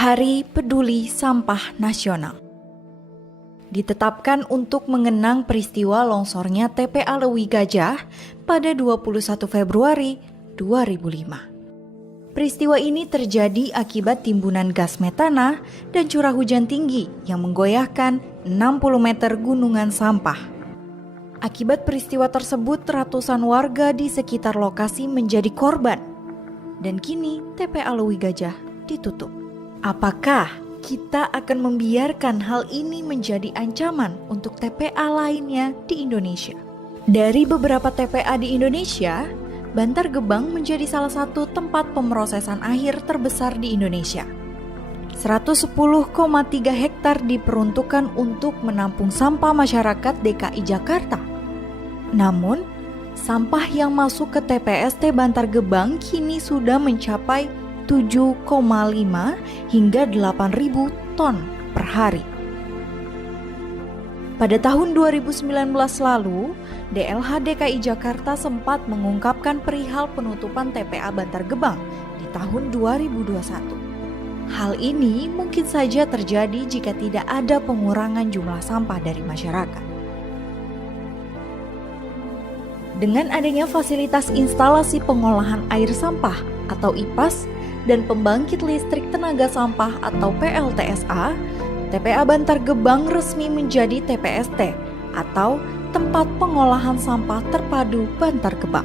Hari Peduli Sampah Nasional ditetapkan untuk mengenang peristiwa longsornya TPA Lewi Gajah pada 21 Februari 2005. Peristiwa ini terjadi akibat timbunan gas metana dan curah hujan tinggi yang menggoyahkan 60 meter gunungan sampah. Akibat peristiwa tersebut, ratusan warga di sekitar lokasi menjadi korban dan kini TPA Lewi Gajah ditutup. Apakah kita akan membiarkan hal ini menjadi ancaman untuk TPA lainnya di Indonesia? Dari beberapa TPA di Indonesia, Bantar Gebang menjadi salah satu tempat pemrosesan akhir terbesar di Indonesia. 110,3 hektar diperuntukkan untuk menampung sampah masyarakat DKI Jakarta. Namun, sampah yang masuk ke TPST Bantar Gebang kini sudah mencapai 7,5 hingga 8.000 ton per hari. Pada tahun 2019 lalu, DLH DKI Jakarta sempat mengungkapkan perihal penutupan TPA Bantar Gebang di tahun 2021. Hal ini mungkin saja terjadi jika tidak ada pengurangan jumlah sampah dari masyarakat. Dengan adanya fasilitas instalasi pengolahan air sampah atau IPAS dan pembangkit listrik tenaga sampah atau PLTSA, TPA Bantar Gebang resmi menjadi TPST atau Tempat Pengolahan Sampah Terpadu Bantar Gebang.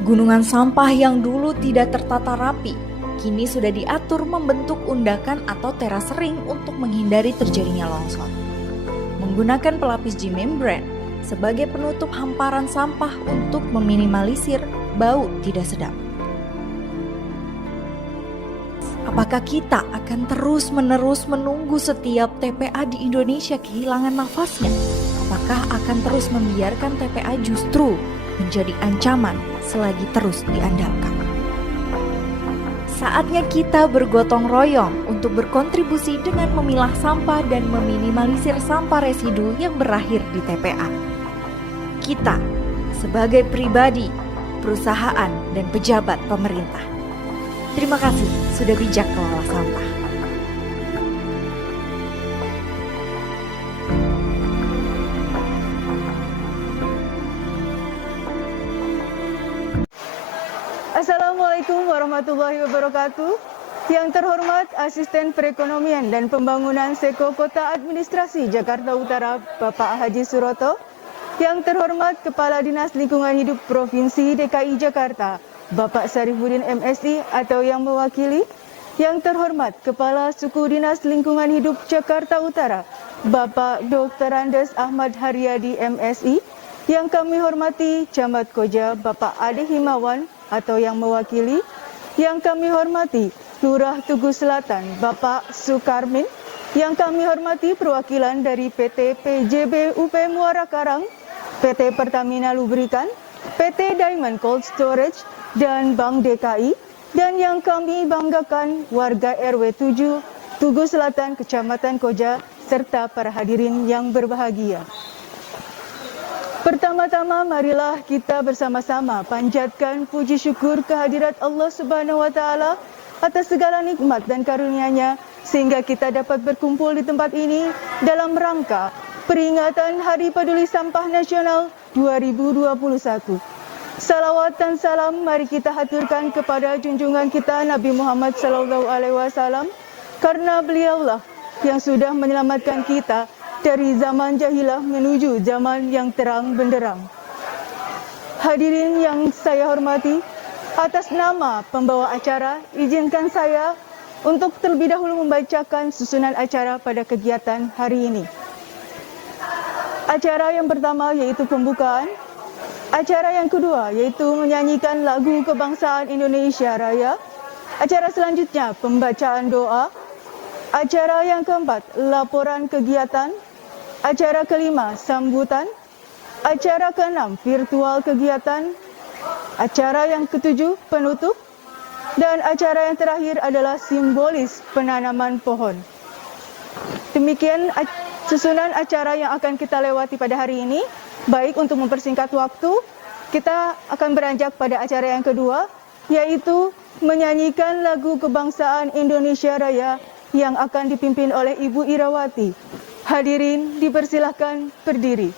Gunungan sampah yang dulu tidak tertata rapi, kini sudah diatur membentuk undakan atau teras ring untuk menghindari terjadinya longsor. Menggunakan pelapis G-membrane sebagai penutup hamparan sampah untuk meminimalisir bau tidak sedap. Apakah kita akan terus-menerus menunggu setiap TPA di Indonesia kehilangan nafasnya? Apakah akan terus membiarkan TPA justru menjadi ancaman selagi terus diandalkan? Saatnya kita bergotong royong untuk berkontribusi dengan memilah sampah dan meminimalisir sampah residu yang berakhir di TPA. Kita sebagai pribadi, perusahaan, dan pejabat pemerintah, terima kasih sudah bijak kelola sampah. Assalamualaikum warahmatullahi wabarakatuh. Yang terhormat Asisten Perekonomian dan Pembangunan Seko Kota Administrasi Jakarta Utara, Bapak Haji Suroto. Yang terhormat Kepala Dinas Lingkungan Hidup Provinsi DKI Jakarta, Bapak Sarifuddin MSI atau yang mewakili. Yang terhormat Kepala Suku Dinas Lingkungan Hidup Jakarta Utara, Bapak Dr. Andes Ahmad Haryadi MSI. Yang kami hormati Camat Koja Bapak Ade Himawan atau yang mewakili. Yang kami hormati Lurah Tugu Selatan Bapak Sukarmin. Yang kami hormati perwakilan dari PT PJB UP Muara Karang, PT Pertamina Lubrikan, PT Diamond Cold Storage, dan Bank DKI, dan yang kami banggakan warga RW 7 Tugu Selatan Kecamatan Koja serta para hadirin yang berbahagia. Pertama-tama marilah kita bersama-sama panjatkan puji syukur kehadirat Allah Subhanahu wa taala atas segala nikmat dan karunia-Nya sehingga kita dapat berkumpul di tempat ini dalam rangka peringatan Hari Peduli Sampah Nasional 2021. Salawat dan salam mari kita haturkan kepada junjungan kita Nabi Muhammad SAW, karena beliaulah yang sudah menyelamatkan kita dari zaman jahilah menuju zaman yang terang benderang. Hadirin yang saya hormati, atas nama pembawa acara, izinkan saya untuk terlebih dahulu membacakan susunan acara pada kegiatan hari ini. Acara yang pertama yaitu pembukaan. Acara yang kedua yaitu menyanyikan lagu kebangsaan Indonesia Raya. Acara selanjutnya pembacaan doa. Acara yang keempat laporan kegiatan. Acara kelima sambutan. Acara keenam virtual kegiatan. Acara yang ketujuh penutup. Dan acara yang terakhir adalah simbolis penanaman pohon. Demikian susunan acara yang akan kita lewati pada hari ini. Baik, untuk mempersingkat waktu, kita akan beranjak pada acara yang kedua, yaitu menyanyikan lagu kebangsaan Indonesia Raya yang akan dipimpin oleh Ibu Irawati. Hadirin dipersilahkan berdiri.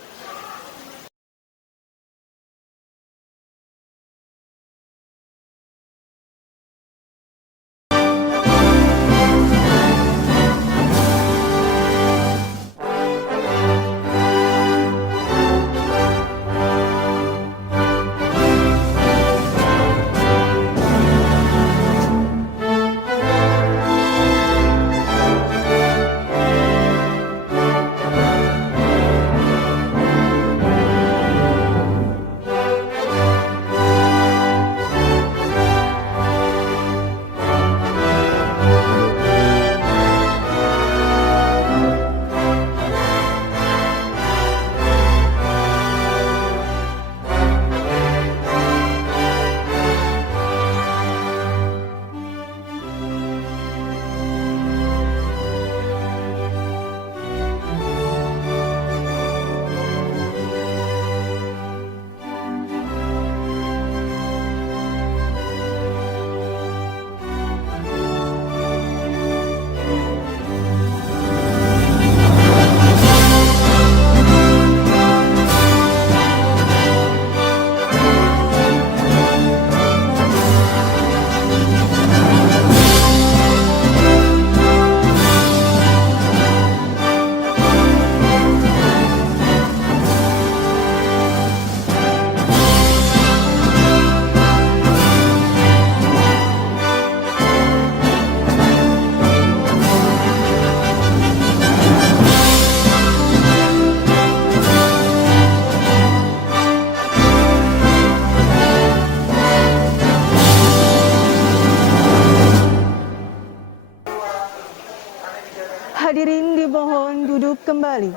Hadirin dimohon duduk kembali.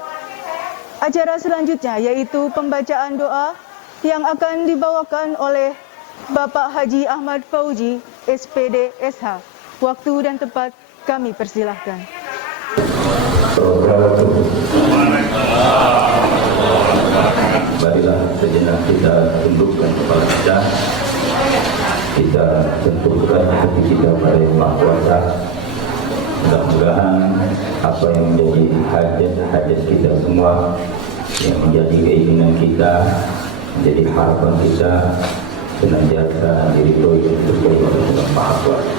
Acara selanjutnya yaitu pembacaan doa yang akan dibawakan oleh Bapak Haji Ahmad Fauji, SPD SH. Waktu dan tempat kami persilahkan. Marilah sejenak kita tundukkan kepala kita. Kita tentukan hati kita pada Yang Maha Kuasa. Mudah-mudahan apa yang menjadi hajat kita semua, yang menjadi keinginan kita, menjadi harapan kita, senantiasa diridhoi dan terjadi oleh Yang Maha Kuasa.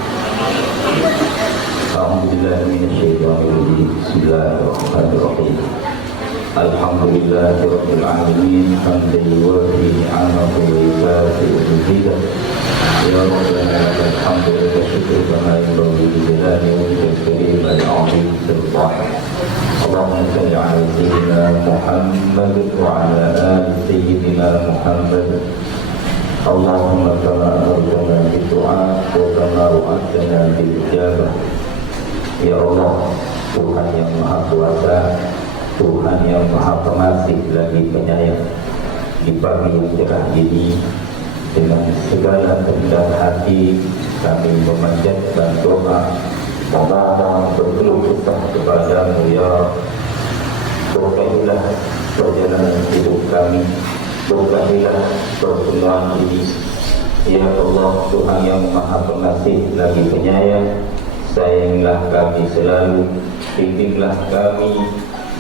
Alhamdulillah minasyaitonirrajim. Bismillahirrahmanirrahim. Alhamdulillahirabbil alamin hamdan yuwafi ni'amahu wa yukafi'u mazidah. Ya Rabbana lakal hamdu wa syukru kama yanbaghi li jalali wajhikal karim al-'azim subhanahu. Allahumma shalli 'ala sayyidina Muhammad wa 'ala ali sayyidina Muhammad. Allahumma kama amartana bid-du'a wa kama wa'adtana bil-ijabah. Ya Allah, Tuhan yang Maha Kuasa, Tuhan yang Maha Pengasih lagi Penyayang, di pagi yang cerah ini dengan segala kehendak hati kami memanjatkan doa, memohon berkeluh kesah kepadamu ya Rabb. Berkahilah perjalanan hidup kami, berkahilah pertemuan ini ya Allah. Tuhan yang Maha Pengasih lagi Penyayang, sayanglah kami selalu, bimbinglah kami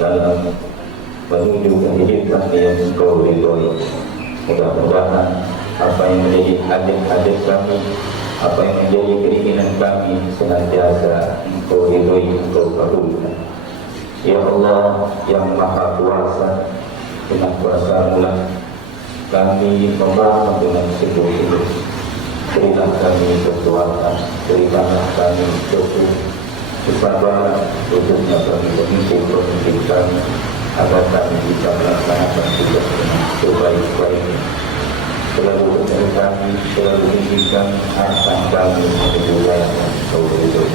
dalam menuju kehidupan yang Engkau ridhoi. Mudah-mudahan apa yang menjadi hajat-hajat kami, apa yang menjadi keinginan kami, senantiasa Engkau ridhoi, Engkau kabulkan. Ya Allah yang Maha Kuasa, dengan kuasa-Mu lah kami memohon dengan sungguh-sungguh. Berilah kami kekuatan, berilah kami kesabaran, khususnya bagi pemimpin kami, agar kami bisa melaksanakan tugas dengan sebaik-baiknya. Selalu bersama kami, selalu bimbingkan harta kami untuk wilayah yang Kau ridhoi.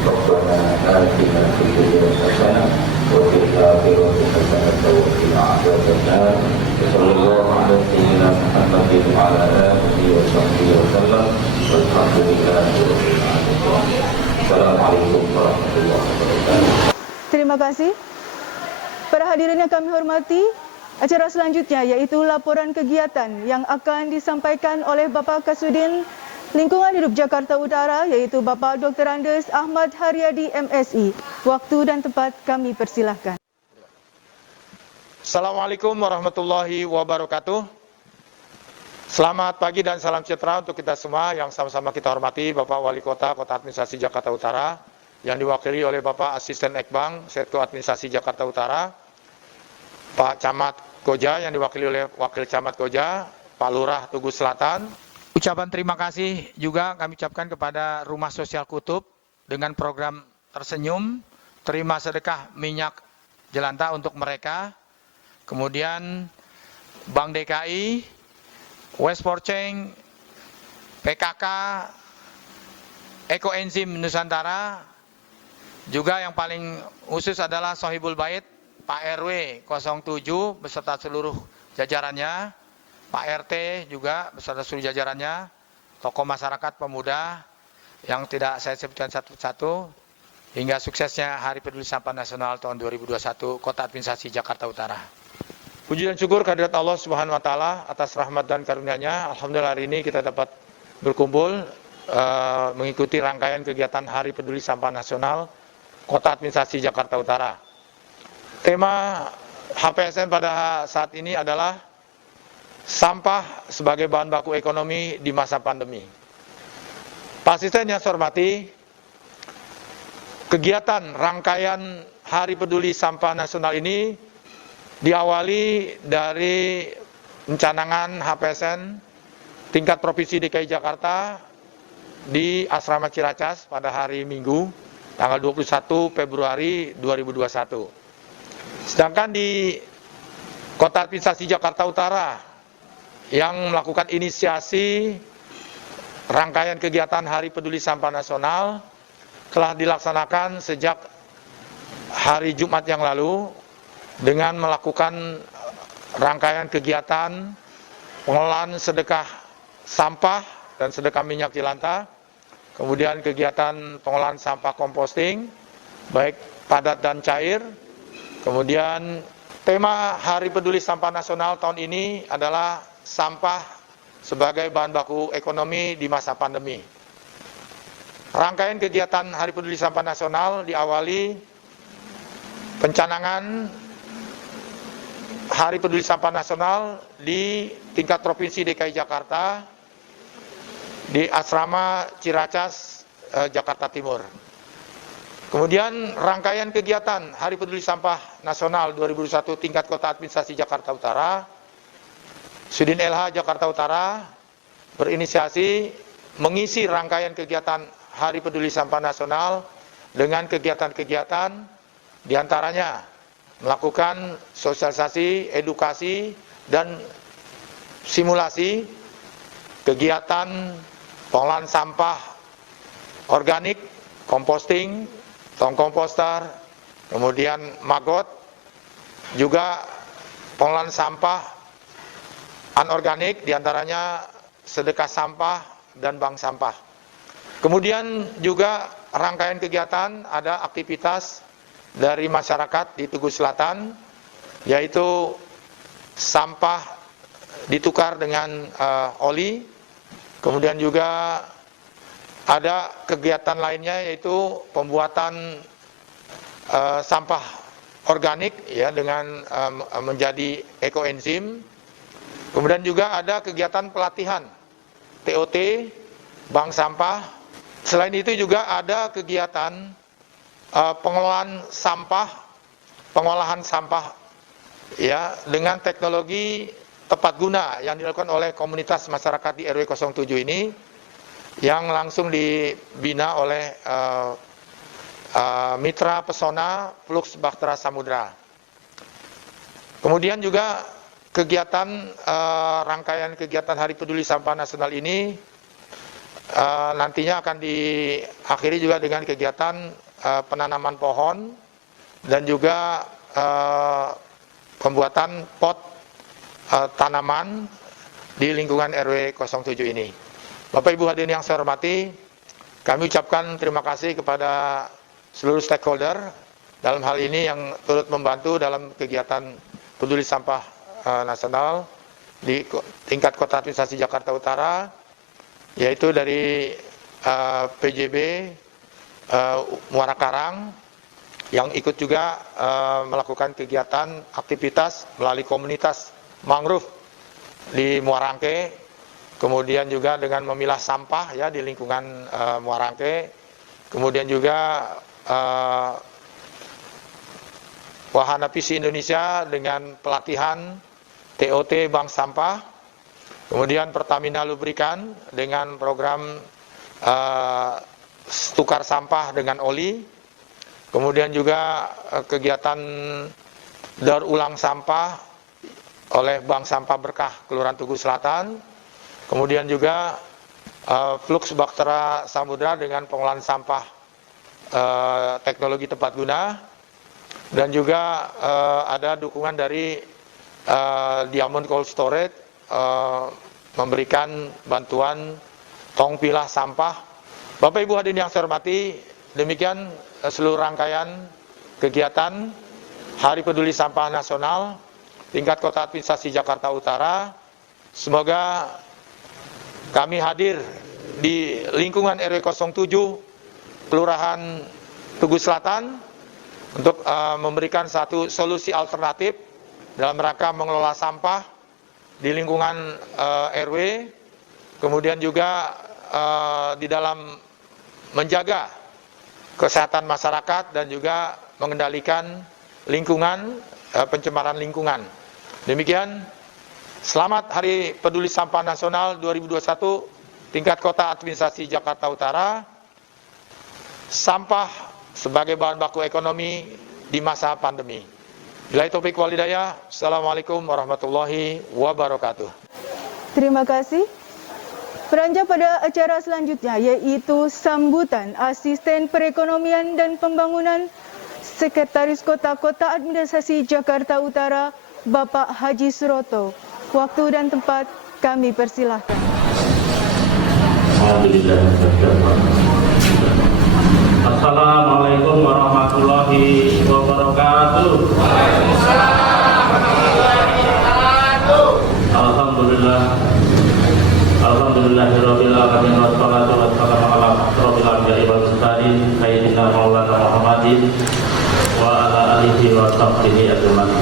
Rabbana atina fid dunya hasanah wa fil akhirati hasanah wa qina adzabannar. Sallallahu ala sayyidina Muhammadin wa ala alihi wa sahbihi wa sallam. Walhamdulillahi rabbil alamin. Assalamualaikum warahmatullahi wabarakatuh. Terima kasih. Para hadirin yang kami hormati, acara selanjutnya yaitu laporan kegiatan yang akan disampaikan oleh Bapak Kasudin Lingkungan Hidup Jakarta Utara iaitu Bapak Dr. Andes Ahmad Haryadi MSI. Waktu dan tempat kami persilahkan. Assalamualaikum warahmatullahi wabarakatuh. Selamat pagi dan salam sejahtera untuk kita semua yang sama-sama kita hormati Bapak Wali Kota Administrasi Jakarta Utara yang diwakili oleh Bapak Asisten Ekbang Setko Administrasi Jakarta Utara, Pak Camat Koja yang diwakili oleh Wakil Camat Koja, Pak Lurah Tugu Selatan. Ucapan terima kasih juga kami ucapkan kepada Rumah Sosial Kutub dengan program Tersenyum, terima sedekah minyak jelantah untuk mereka. Kemudian Bank DKI, West Forcheng, PKK, Ekoenzim Nusantara, juga yang paling khusus adalah Sohibul Bait, Pak RW 07 beserta seluruh jajarannya, Pak RT juga beserta seluruh jajarannya, tokoh masyarakat pemuda yang tidak saya sebutkan satu-satu, hingga suksesnya Hari Peduli Sampah Nasional tahun 2021 Kota Administrasi Jakarta Utara. Puji dan syukur kehadirat Allah Subhanahu wa taala atas rahmat dan karunia-Nya. Alhamdulillah hari ini kita dapat berkumpul mengikuti rangkaian kegiatan Hari Peduli Sampah Nasional Kota Administrasi Jakarta Utara. Tema HPSN pada saat ini adalah sampah sebagai bahan baku ekonomi di masa pandemi. Pak Asisten yang saya hormati, kegiatan rangkaian Hari Peduli Sampah Nasional ini diawali dari pencanangan HPSN tingkat Provinsi DKI Jakarta di Asrama Ciracas pada hari Minggu, tanggal 21 Februari 2021. Sedangkan di Kota Administrasi Jakarta Utara yang melakukan inisiasi rangkaian kegiatan Hari Peduli Sampah Nasional telah dilaksanakan sejak hari Jumat yang lalu dengan melakukan rangkaian kegiatan pengelolaan sedekah sampah dan sedekah minyak jelantah, kemudian kegiatan pengelolaan sampah komposting, baik padat dan cair. Kemudian tema Hari Peduli Sampah Nasional tahun ini adalah sampah sebagai bahan baku ekonomi di masa pandemi. Rangkaian kegiatan Hari Peduli Sampah Nasional diawali pencanangan Hari Peduli Sampah Nasional di tingkat Provinsi DKI Jakarta di Asrama Ciracas, Jakarta Timur. Kemudian rangkaian kegiatan Hari Peduli Sampah Nasional 2021 tingkat Kota Administrasi Jakarta Utara, Sudin LH Jakarta Utara berinisiasi mengisi rangkaian kegiatan Hari Peduli Sampah Nasional dengan kegiatan-kegiatan diantaranya melakukan sosialisasi, edukasi, dan simulasi kegiatan pengolahan sampah organik, komposting, tong komposter, kemudian maggot, juga pengolahan sampah anorganik, diantaranya sedekah sampah dan bank sampah. Kemudian juga rangkaian kegiatan ada aktivitas dari masyarakat di Tugu Selatan, yaitu sampah ditukar dengan oli. Kemudian juga ada kegiatan lainnya yaitu pembuatan sampah organik ya dengan menjadi ekoenzim. Kemudian juga ada kegiatan pelatihan TOT, bank sampah. Selain itu juga ada kegiatan pengolahan sampah ya dengan teknologi tepat guna yang dilakukan oleh komunitas masyarakat di RW 07 ini yang langsung dibina oleh Mitra Pesona Flux Bahtera Samudra. Kemudian juga kegiatan rangkaian kegiatan Hari Peduli Sampah Nasional ini nantinya akan diakhiri juga dengan kegiatan penanaman pohon dan juga pembuatan pot tanaman di lingkungan RW 07 ini. Bapak Ibu hadirin yang saya hormati, kami ucapkan terima kasih kepada seluruh stakeholder dalam hal ini yang turut membantu dalam kegiatan Peduli Sampah Nasional di tingkat Kota Administrasi Jakarta Utara, yaitu dari PJB Muara Karang yang ikut juga melakukan kegiatan aktivitas melalui komunitas mangrove di Muarangke, kemudian juga dengan memilah sampah ya di lingkungan Muarangke, kemudian juga Wahana Visi Indonesia dengan pelatihan TOT Bank Sampah, kemudian Pertamina Lubrikan dengan program tukar sampah dengan oli, kemudian juga kegiatan daur ulang sampah oleh Bank Sampah Berkah Kelurahan Tugu Selatan, kemudian juga Flux Baktera Samudra dengan pengolahan sampah teknologi tepat guna, dan juga ada dukungan dari Diamond Cold Storage memberikan bantuan tong pilah sampah. Bapak Ibu hadirin yang saya hormati, demikian seluruh rangkaian kegiatan Hari Peduli Sampah Nasional tingkat Kota Administrasi Jakarta Utara. Semoga kami hadir di lingkungan RW 07 Kelurahan Tugu Selatan untuk memberikan satu solusi alternatif dalam rangka mengelola sampah di lingkungan RW, kemudian juga di dalam menjaga kesehatan masyarakat dan juga mengendalikan lingkungan, pencemaran lingkungan. Demikian, selamat Hari Peduli Sampah Nasional 2021 tingkat Kota Administrasi Jakarta Utara. Sampah sebagai bahan baku ekonomi di masa pandemi. Billahi taufiq wal hidayah. Assalamualaikum warahmatullahi wabarakatuh. Terima kasih. Beranjak pada acara selanjutnya yaitu sambutan Asisten Perekonomian dan Pembangunan Sekretaris Kota Administrasi Jakarta Utara Bapak Haji Suroto. Waktu dan tempat kami persilahkan. Assalamualaikum warahmatullahi wabarakatuh. Alhamdulillah. Alhamdulillahirabbil alamin wassalatu wassalamu ala asyrofil anbiya'i wal mursalin sayyidina maulana Muhammadin wa ala alihi wa sahbihi ajmain.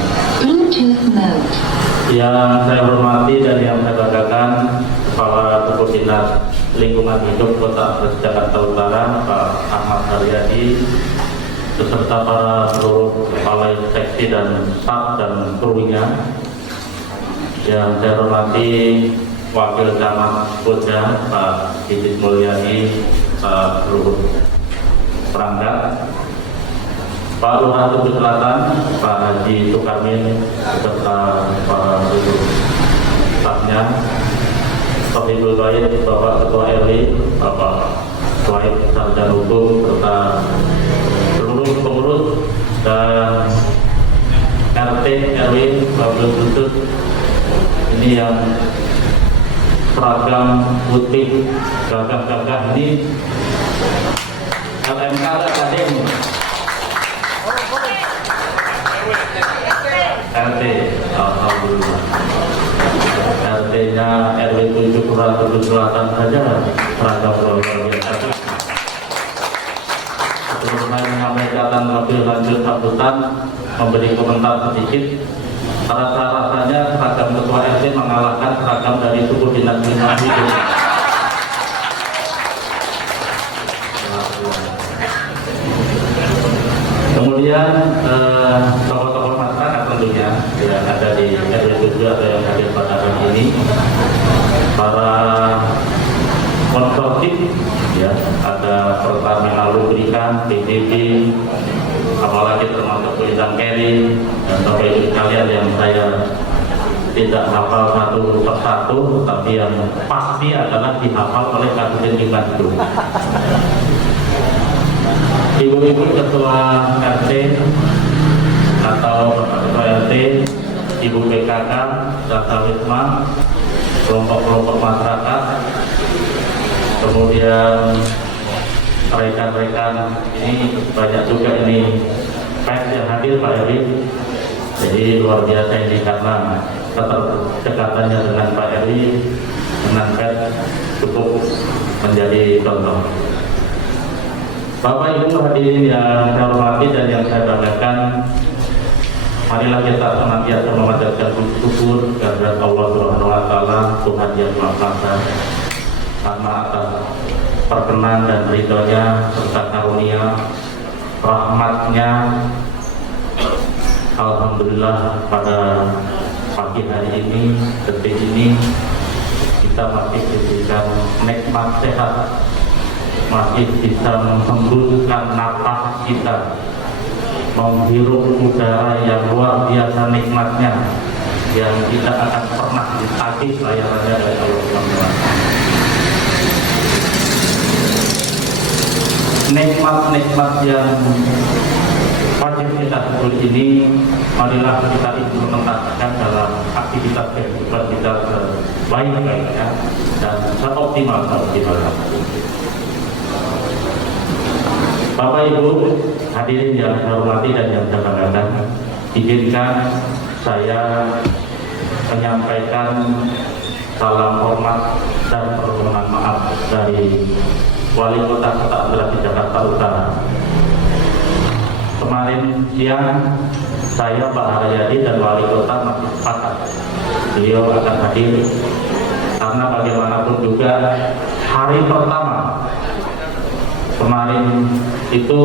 Yang saya hormati dan yang saya banggakan Kepala Suku Dinas Lingkungan Hidup Kota Jakarta Utara Pak Ahmad Haryadi, beserta para seluruh kepala seksi dan staf dan krunya. Yang saya hormati Wakil Camat Koja Pak Didit Mulyadi, Pak Luhut Perangkat, Pak Lurah Tugu Selatan Pak Haji Sukarmin, beserta para seluruh stafnya, Sohibul Bait Bapak Ketua RW, Bapak Ketua Sarjana Hukum, serta seluruh pengurus dan RT RW Wabil Khusus ini yang seragam putih gagah-gagah ini LMK Kadin RT, alhamdulillah. RT-nya RW 7 Kelurahan Tugu Selatan saja seragam luar biasa. Sebelum saya menyampaikan lebih lanjut sambutan, memberi komentar sedikit. Rasa-rasanya seragam Ketua RT mengalahkan seragam dari suku dinas lingkungan hidup. Kemudian tokoh-tokoh masyarakat tentunya yang ada di RW 7 atau yang hadir pada hari ini, para konsorsium ya, ada Pertamina Lubrikan, PJB, apalagi termasuk Tulisan Keri dan Bapak Ibu sekalian yang saya tidak hafal satu persatu, tapi yang pasti adalah dihafal oleh Kadin Lingkungan Hidup. Ibu-ibu ketua RT atau ketua RT, ibu PKK, Data Wisma, kelompok-kelompok masyarakat, kemudian rekan-rekan ini banyak juga ini pers yang hadir Pak Eri. Jadi luar biasa ini karena keterdekatannya dengan Pak Eri dengan bed cukup menjadi contoh. Bapak Ibu hadirin yang saya hormati dan yang saya banggakan, marilah kita senantiasa memanjatkan syukur kehadirat Allah Subhanahu wa taala, Tuhan yang Maha Kuasa, karena atas perkenan dan ridhonya serta karunia rahmatnya. Alhamdulillah pada pagi hari ini, detik ini kita masih diberikan nikmat sehat, masih bisa menghembuskan napas kita, menghirup udara yang luar biasa nikmatnya, yang tidak akan pernah ditagih bayarannya dari Allah SWT. Nikmat-nikmat yang wajib kita syukur ini, marilah kita implementasikan dalam aktivitas kehidupan kita sebaik-baiknya dan seoptimal-optimalnya. Bapak Ibu hadirin yang saya hormati dan yang saya banggakan, izinkan saya menyampaikan salam hormat dan permohonan maaf dari Wali Kota Agglomerasi Jakarta Utara. Kemarin siang saya, Pak Haryadi dan Wali Kota masih sepakat beliau akan hadir, karena bagaimanapun juga hari pertama kemarin itu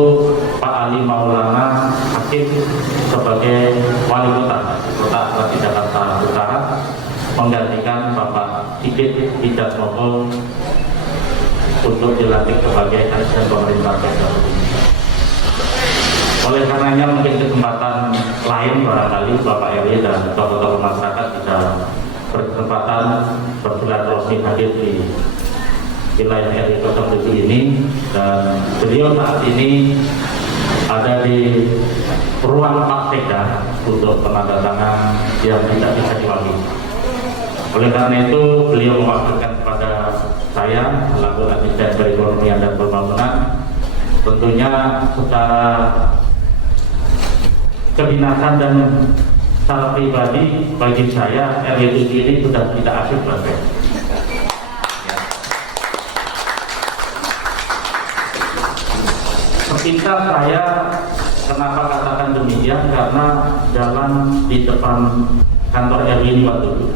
Pak Ali Maulana Hakim sebagai Wali Kota Agglomerasi Jakarta Utara menggantikan Bapak Sigit Hidayatmoko untuk dilantik sebagai asisten pemerintah daerah. Oleh karenanya mungkin kesempatan lain barangkali Bapak RW dan tokoh-tokoh masyarakat bisa berkesempatan bersilaturahmi hadir di wilayah RW 07 ini, dan beliau saat ini ada di ruang Pak Sekda untuk penandatangan yang tidak bisa diwakili. Oleh karena itu beliau mewakilkan kepada saya selaku asisten perekonomian dan pembangunan, tentunya secara kedinasan dan secara pribadi bagi saya RW 7 ini sudah tidak asing lagi. Sepintas saya kenapa katakan demikian, karena jalan di depan kantor RW ini waktu itu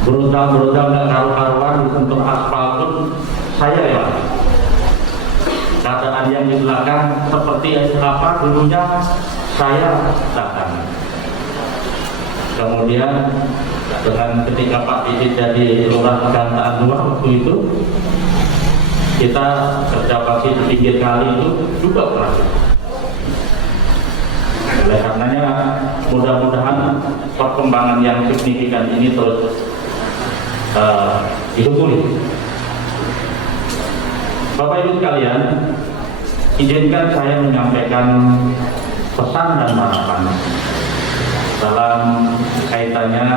brutal nggak karu-karuan, disentuh aspal pun saya lewat. Keadaan yang di belakang seperti apa dulunya saya datang. Kemudian dengan ketika Pak Didit jadi lurah Gantaan 2 waktu itu, kita kerja bakti di pinggir kali itu juga pernah. Oleh karenanya mudah-mudahan perkembangan yang signifikan ini terus disyukuri. Bapak Ibu sekalian, izinkan saya menyampaikan pesan dan harapan dalam kaitannya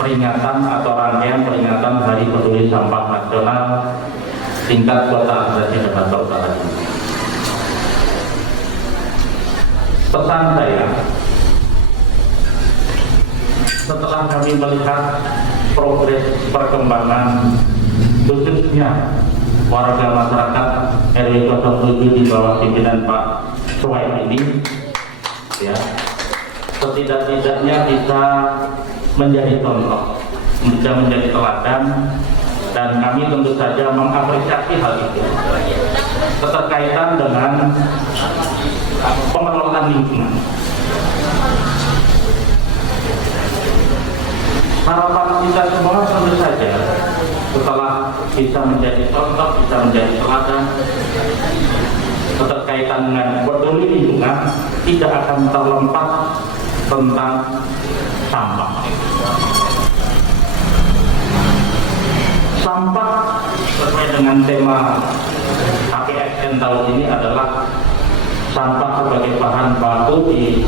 peringatan atau rangkaian peringatan Hari Peduli Sampah Nasional tingkat Kota Agglomerasi Jakarta Utara. Pesan saya, setelah kami melihat progres perkembangan khususnya warga masyarakat RW 07 di bawah pimpinan Pak Suwaid ini, ya, setidak-tidaknya bisa menjadi contoh, bisa menjadi teladan, dan kami tentu saja mengapresiasi hal itu keterkaitan dengan pengelolaan lingkungan. Harapan kita semua tentu saja setelah bisa menjadi contoh, bisa menjadi teladan keterkaitan dengan peduli lingkungan, tidak akan terlempar tentang sampah. Sampah sesuai dengan tema HPSN tahun ini adalah sampah sebagai bahan baku di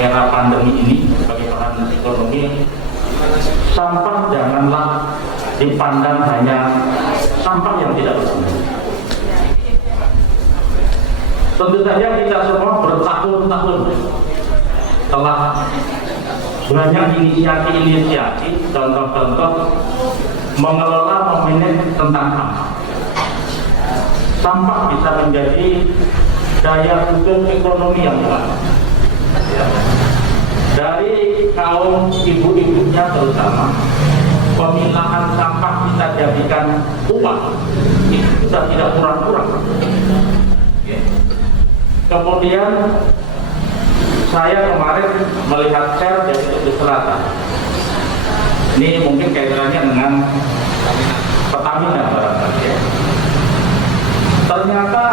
era pandemi ini, sebagai bahan ekonomi. Sampah janganlah dipandang hanya sampah yang tidak berguna. Tentu saja kita semua bertahun-tahun telah banyak inisiasi-inisiasi, contoh-contoh mengelola memanage tentang sampah. Sampah bisa menjadi daya dukung ekonomi yang kuat. Dari kaum ibu-ibunya terutama, pemilahan sampah kita jadikan uang, itu sudah tidak kurang-kurang. Kemudian saya kemarin melihat share dari Sulawesi Selatan. Ini mungkin kaitannya dengan Pertamina barangkali ya. Ternyata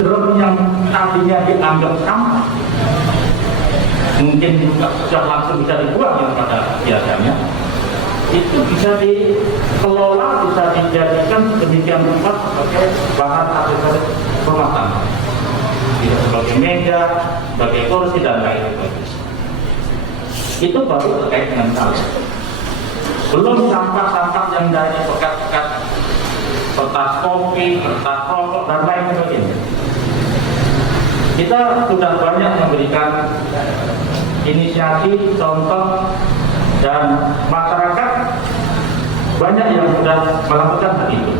drum yang tadinya dianggap sampah mungkin sudah langsung bisa dibuang yang pada biasanya, itu bisa dikelola, bisa dijadikan sedemikian rupa sebagai bahan aksesoris rumah tangga, sebagai meja, sebagai kursi dan lain sebagainya. Itu baru terkait dengan sampah. Belum sampah-sampah yang dari bekas-bekas kertas kopi, kertas rokok dan lain sebagainya. Kita sudah banyak memberikan inisiasi, contoh, dan masyarakat banyak yang sudah melakukan hal itu.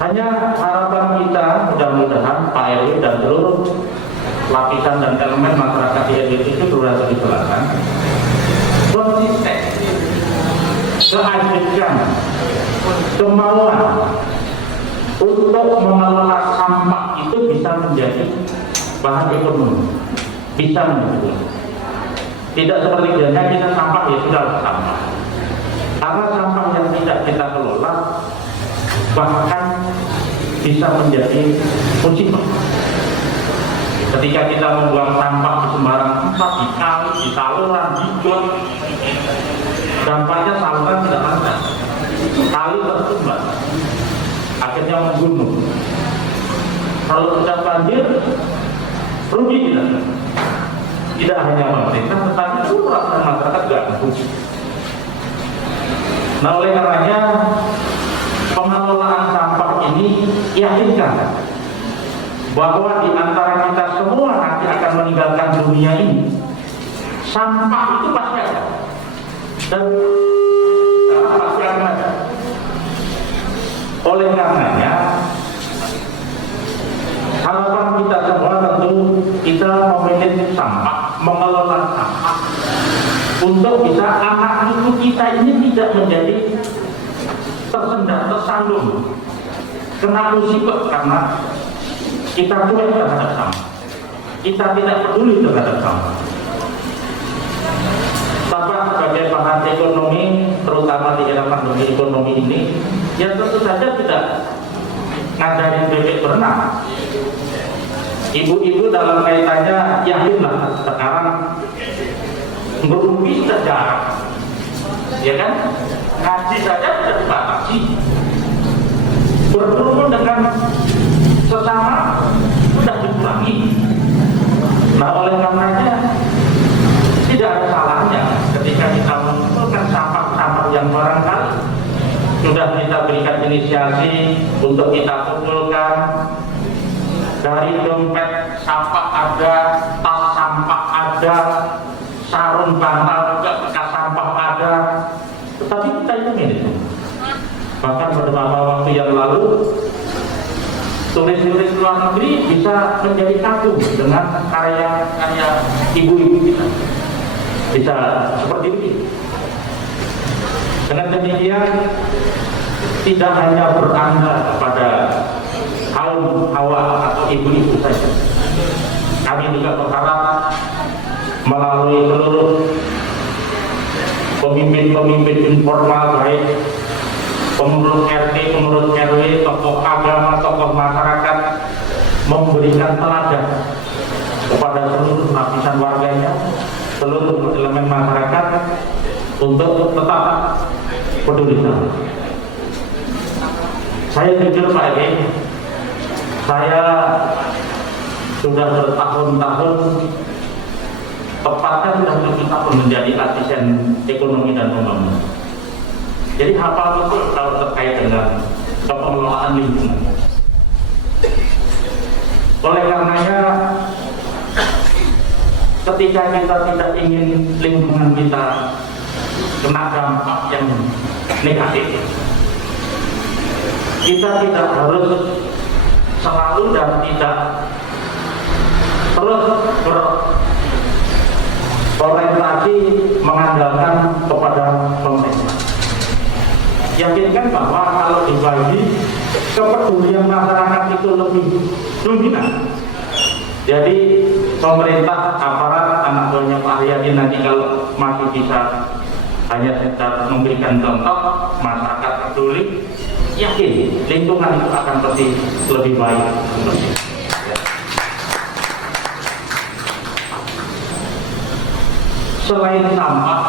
Hanya harapan kita mudah-mudahan Pak RW dan seluruh lapisan dan elemen masyarakat di NTT itu Sulawesi Selatan konsisten, keajaiban, kemauan untuk mengelola sampah itu bisa menjadi bahan ekonomi, bisa menjadi. Tidak seperti biasanya kita sampah ya sudah sampah. Karena sampah yang tidak kita kelola bahkan bisa menjadi musibah. Ketika kita membuang sampah di sembarang tempat, di kali, di saluran, di got, dampaknya saluran tidak ada, kali tersumbat, akhirnya membunuh. Kalau sudah banjir, rugi kita. Tidak hanya pemerintah, tetapi seluruh rakyat masyarakat juga rugi. Nah, oleh karenanya pengelolaan sampah ini yakinkan bahwa di antara kita semua nanti akan meninggalkan dunia ini, sampah itu pasti ada dan pasti akan ada. Oleh karenanya harapan kita semua tentu kita memanage sampah, mengelola sampah untuk bisa anak cucu kita ini tidak menjadi tersendat, tersandung, kena musibah karena kita cuek terhadap sampah, kita tidak peduli terhadap sampah. Sampah sebagai bahan ekonomi, terutama di era pandemi ekonomi ini, ya tentu saja tidak ngajarin bebek berenang. Ibu-ibu dalam kaitannya yakinlah sekarang berumpi sudah jarang, ya kan? Ngaji saja sudah dibatasi, berkerumun dengan sesama sudah dikurangi. Nah, oleh karenanya tidak ada salahnya ketika kita mengumpulkan sampah-sampah yang barangkali sudah kita berikan inisiasi untuk kita kumpulkan. Dari dompet sampah ada, tas sampah ada, sarung bantal juga bekas sampah ada, tetapi kita itu ini. Bahkan beberapa waktu yang lalu turis-turis luar negeri bisa menjadi kagum dengan karya-karya ibu-ibu kita. Bisa seperti ini. Dengan demikian tidak hanya berandal kepada kaum hawa atau ibu-ibu saja. Kami juga berharap melalui seluruh pemimpin-pemimpin informal, baik pengurus RT, pengurus RW, tokoh agama, tokoh masyarakat, memberikan teladan kepada seluruh lapisan warganya, seluruh elemen masyarakat untuk tetap peduli sama. Saya jujur Pak Edi, saya sudah bertahun-tahun, tepatnya sudah 7 tahun menjadi asisten ekonomi dan pembangunan. Jadi hafal betul kalau terkait dengan pengelolaan lingkungan. Oleh karenanya, ketika kita tidak ingin lingkungan kita kena dampak yang negatif, kita tidak harus selalu dan tidak terus berorientasi mengandalkan kepada pemerintah. Yakinkan bahwa kalau dibagi kepedulian masyarakat itu lebih dominan. Jadi pemerintah, aparat, anak buahnya Pak Haryadi nanti kalau masih bisa hanya sekedar memberikan contoh, masyarakat peduli, yakin lingkungan itu akan lebih baik. Selain sampah,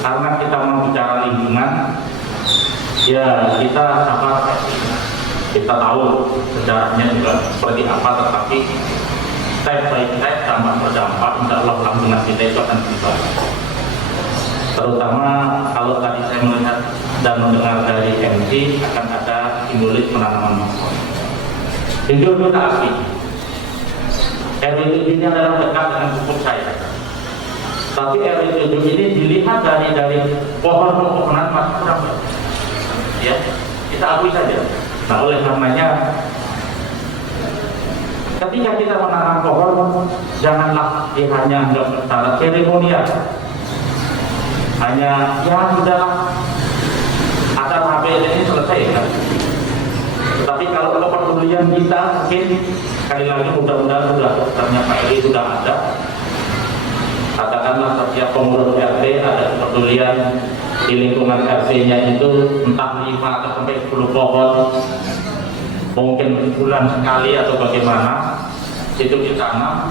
karena kita mau bicara lingkungan, ya kita tahu sejarahnya juga seperti apa, tetapi step by step dampak berdampak, insya Allah lingkungan kita itu akan berubah. Terutama kalau tadi saya melihat dan mendengar dari MC akan ada simbiosis penanaman pohon. Jujur kita akui, RW 7 ini adalah dekat dengan pupuk saya. Tapi RW 7 ini dilihat dari pohon-pohonan masih kurang banyak. Ya, kita akui saja. Nah, oleh karenanya ketika kita menanam pohon, janganlah hanya anggap secara seremonial. Hanya ya sudah acara HPS ini selesai kan. Tetapi kalau kepedulian kita mungkin sekali lagi mudah-mudahan ternyata Pak RW sudah ada. Katakanlah setiap pengurus RT ada kepedulian di lingkungan RT-nya itu entah 5 atau sampai 10 pohon, mungkin bulan sekali atau bagaimana itu ditanam,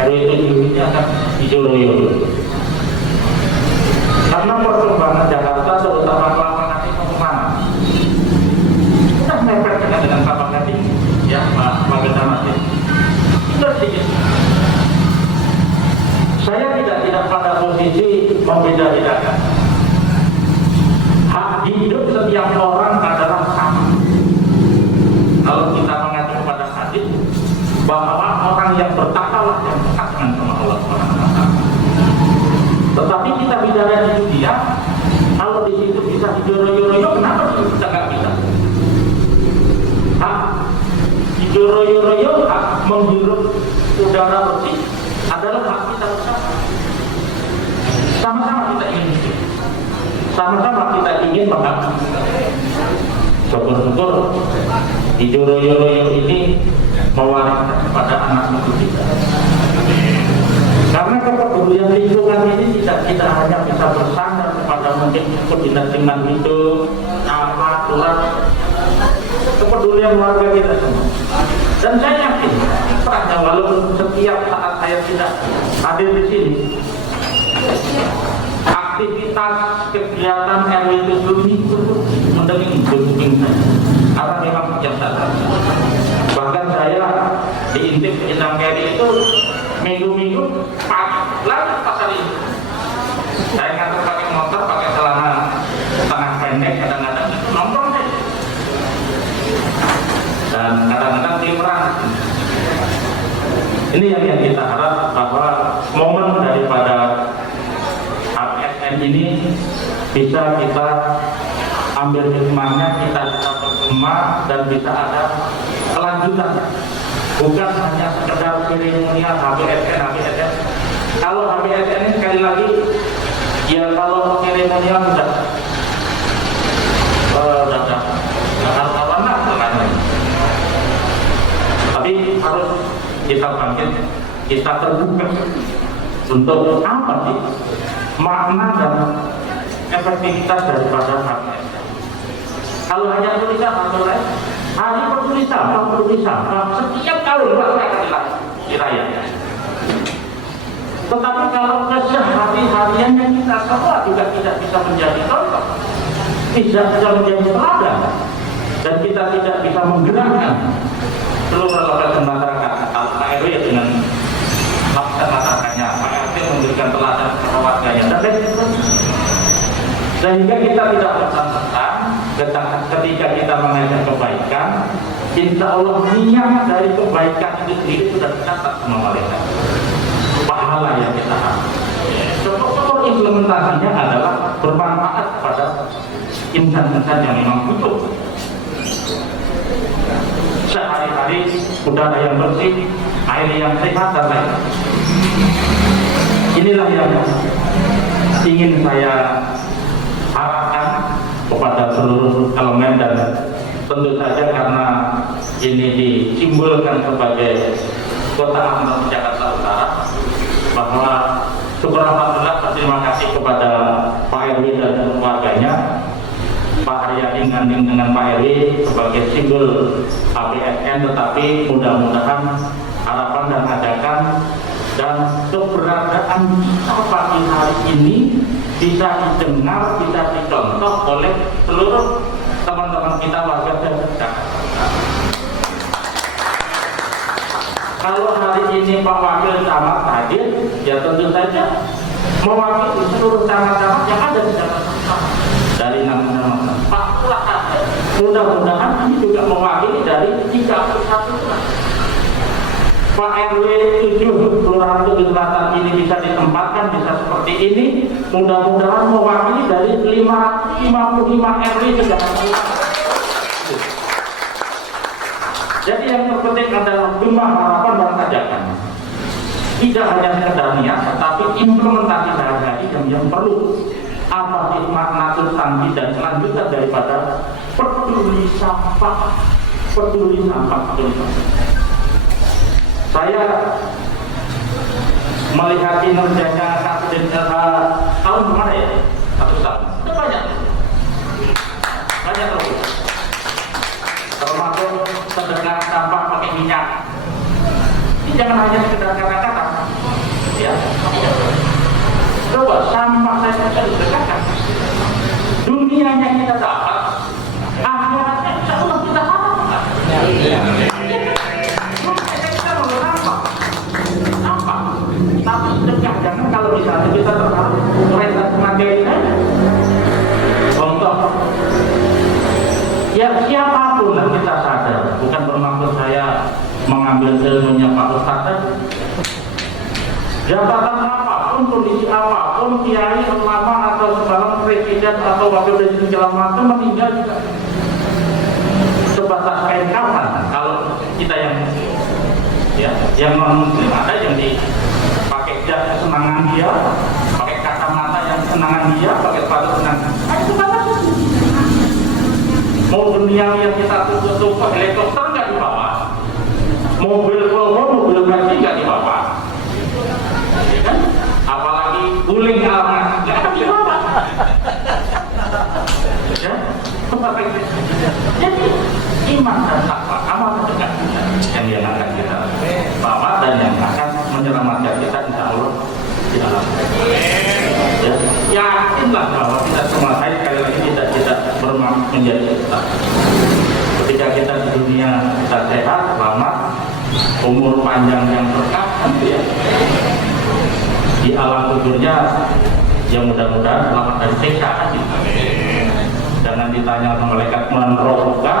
RW 7 ini akan hijau-hijau. Karena perkembangan Jakarta terutama lapangan ini mau kemana? Sudah mepet dengan lapangan ini, ya Pak Gede. Sudah sedikit. Saya tidak pada posisi membeda-bedakan. Hak hidup setiap orang adalah sama. Kalau kita mengacu kepada hadis bahwa orang yang bertakwalah yang dekat dengan sama Allah Subhanahu wa taala. Tetapi kita bicara di dunia, kalau di situ bisa hijau-royo-royo, kenapa kita nggak bisa? Hak hijau-royo-royo, hak menghirup udara bersih adalah hak kita bersama. Sama-sama kita ingin hidup, sama-sama kita ingin makan. Syukur-syukur hijau-royo-royo ini mewariskan kepada anak cucu kita. Karena kepedulian lingkungan ini tidak hanya bisa bersandar kepada mungkin dinas lingkungan hidup, apa, tulang, kepedulian warga kita semua. Dan saya yakin, kiprahnya walaupun setiap saat saya tidak hadir di sini, aktivitas kegiatan RW 7 ini mendukung saya, karena memang kegiatan. Bahkan saya diintip Inang Keri itu minggu-minggu pagi lagi pasar ini. Saya ngantar pakai motor, pakai celana setengah pendek, kadang-kadang nongkrong saja. Dan kadang-kadang timuran. Ini yang kita harap bahwa momen daripada HPSN ini bisa kita ambil hikmahnya, kita bisa bergema dan bisa ada kelanjutan. Bukan hanya sekedar seremonial HPSN. Kalau HPSN ini sekali lagi, ya kalau seremonial sudah tapi harus kita bangkit, kita terbuka untuk apa sih makna dan efektivitas daripada HPSN. Kalau hanya tulisan atau lain, hari peduli sampah setiap tahun akan dirayakan. Tetapi kalau kesehari-hariannya kita semua juga tidak bisa menjadi contoh, tidak bisa menjadi teladan, dan kita tidak bisa menggerakkan seluruh lapisan masyarakat. Pak RW dengan lapisan masyarakatnya, Pak RT memberikan teladan kepada warganya, dan lain sebagainya. Sehingga kita tidak bertentang ketika kita mengajak kebaikan, insya Allah niat dari kebaikan itu sendiri sudah dicatat sama malaikat. Pak pahala yang kita ambil. Pokok implementasinya adalah bermanfaat pada insan-insan yang memang butuh. Sehari-hari udara yang bersih, air yang sehat dan lain. Inilah yang ingin saya harapkan kepada seluruh elemen, dan tentu saja karena ini disimbolkan sebagai Kota Amal Jakarta Utara, bahwa syukur alhamdulillah, terima kasih kepada Pak RW dan keluarganya, Pak Haryadi Nganding dengan Pak RW sebagai simbol APSN, tetapi mudah-mudahan harapan dan ajakan dan keberadaan kita pagi hari ini bisa didengar, bisa dicontoh oleh seluruh teman-teman kita warga Jakarta. Kalau hari ini Pak Wakil Camat hadir, ya tentu saja mewakili seluruh camat-camat yang ada di Jakarta. Dari nama-nama Pak Lurah, mudah-mudahan ini juga mewakili dari 31 Pak RW 7 Kelurahan Tugu Selatan ini bisa ditempatkan, bisa seperti ini. Mudah-mudahan mewakili dari 55 RW ke Jakarta. Jadi yang terpenting adalah jumlah harapan dan ajakan. Tidak hanya sekedar niat, tetapi implementasi sehari-hari yang perlu. Apa sih makna substansi dan kelanjutan daripada peduli sampah, peduli sampah, peduli sampah. Saya melihat kinerjanya Kapten tahun kemana ya? 1 tahun. Itu banyak loh. Termasuk sedekah sampah pakai minyak. Ini jangan hanya sekedar kata-kata, ya. Coba sampah saya sedekahkan. Dunianya kita dapat, akhiratnya insya Allah kita harapkan. Tapi sedekah, jangan kalau misalnya kita terharu mereka semacamnya. Contoh, ya siapapun kita sadar, bukan bermaksud saya mengambil ilmunya Pak Ustadz. Jabatan apapun, kondisi apapun, kiai, ulama atau sebalang presiden atau wakil presiden segala macam meninggal juga sebatas kain kapan. Kalau kita yang non-muslim ada yang dipakai jas kesenangan dia, pakai kacamata yang kesenangan dia, pakai sepatu kesenangan. Itu kan mau dunia yang kita tutup helikopter nggak dibawa, mobil Volvo, mobil Mercy nggak dibawa, ya kan? Apalagi guling almas nggak ada dibawa, ya. Jadi iman dan takwa, amal sedekah yang akan kita bawa dan yang akan menyelamatkan kita insya Allah di alam. Ya, yakinlah bahwa kita semua, saya sekali lagi tidak bermaksud menjadi ustaz. Ketika kita di dunia kita sehat, selamat, umur panjang yang berkah, ya. Di alam kuburnya yang mudah-mudahan selamat dari siksa. Jangan ditanya sama malaikat menrobuka,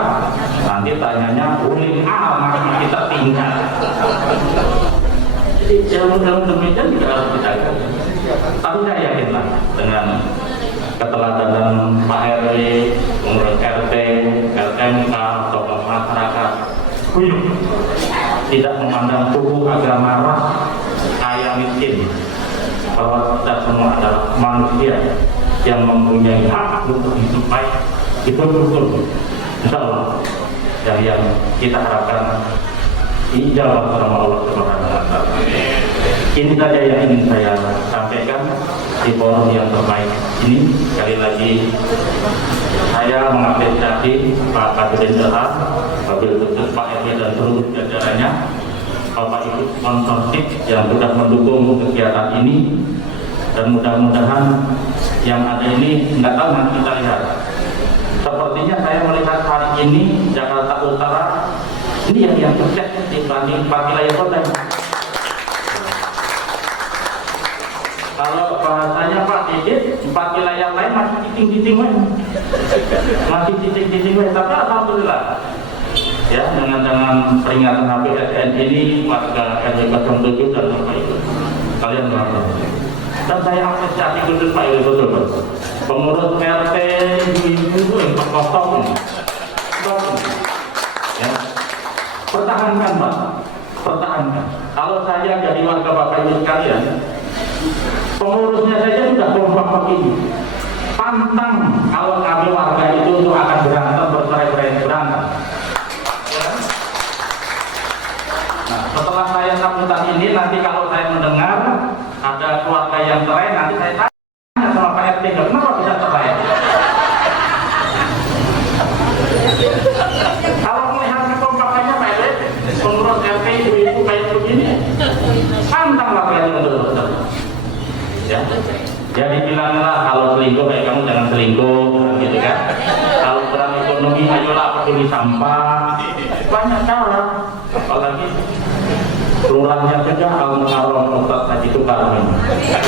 nanti tanyanya uling maka kita tinggal. Jadi ilmu demikian juga harus dijaga. Tapi saya yakinlah dengan keteladanan Pak RW, pengurus RT, LMK, tokoh masyarakat, tidak memandang suku, agama, ras, kaya miskin, bahwa kita semua adalah manusia yang mempunyai hak untuk hidup baik, itu betul. Insya Allah yang kita harapkan dijawab sama Allah Subhanahu wa Ta'ala. Ini saja yang ingin saya sampaikan di forum yang terbaik ini. Sekali lagi saya mengapresiasi Pak Kadin Ilham, Wabil Khusus Pak RW dan seluruh jajarannya, Bapak Ibu sponsorship yang sudah mendukung kegiatan ini. Dan mudah-mudahan yang ada ini, nggak tahu nanti kita lihat. Sepertinya saya melihat hari ini Jakarta Utara ini yang sukses dibanding 4 wilayah kota. Kalau bahasanya Pak Didit, 4 wilayah lain masih cicing-cicing, masih cicing-cicing. Tapi alhamdulillah, ya dengan peringatan HPSN ini warga RW 07 dan Bapak Ibu kalian lapor. Dan saya apresiasi khusus Pak Ibu betul Pak. Pengurus RT ibu yang terkosong ini. Ya. Pertahankan Pak, pertahankan. Kalau saya jadi warga Bapak Ibu sekalian, pengurusnya saja sudah kompak begini. Pantang kalau kami warga itu untuk akan berantem, bercerai-berai berantem. Ya. Nah, setelah saya sambutan ini, nanti kalau saya mendengar ada keluarga yang cerai, nanti saya tanya sama Pak RT, kenapa bisa cerai? Kalau melihat kekompakannya Pak RT, pengurus RT ibu-ibu kayak begini, pantanglah kalian untuk bercerai. Ya. Jadi bilanglah kalau selingkuh kayak kamu jangan selingkuh, gitu kan? Kalau kurang ekonomi, ayolah peduli sampah. Banyak cara, apalagi lurahnya saja al-mukarram Ustaz Haji Tukarmin. Ya.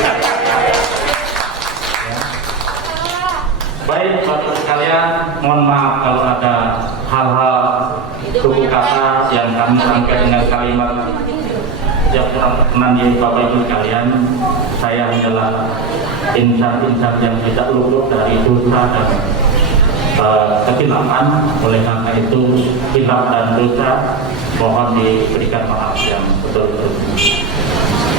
Baik, Bapak sekalian, mohon maaf kalau ada hal-hal suku kata yang kami rangkai dengan kalimat yang kurang berkenan di Bapak Ibu sekalian. Saya adalah insan-insan yang tidak luput dari dosa dan kesilapan. Oleh karena itu, hilaf dan dosa mohon diberikan maaf yang betul-betul.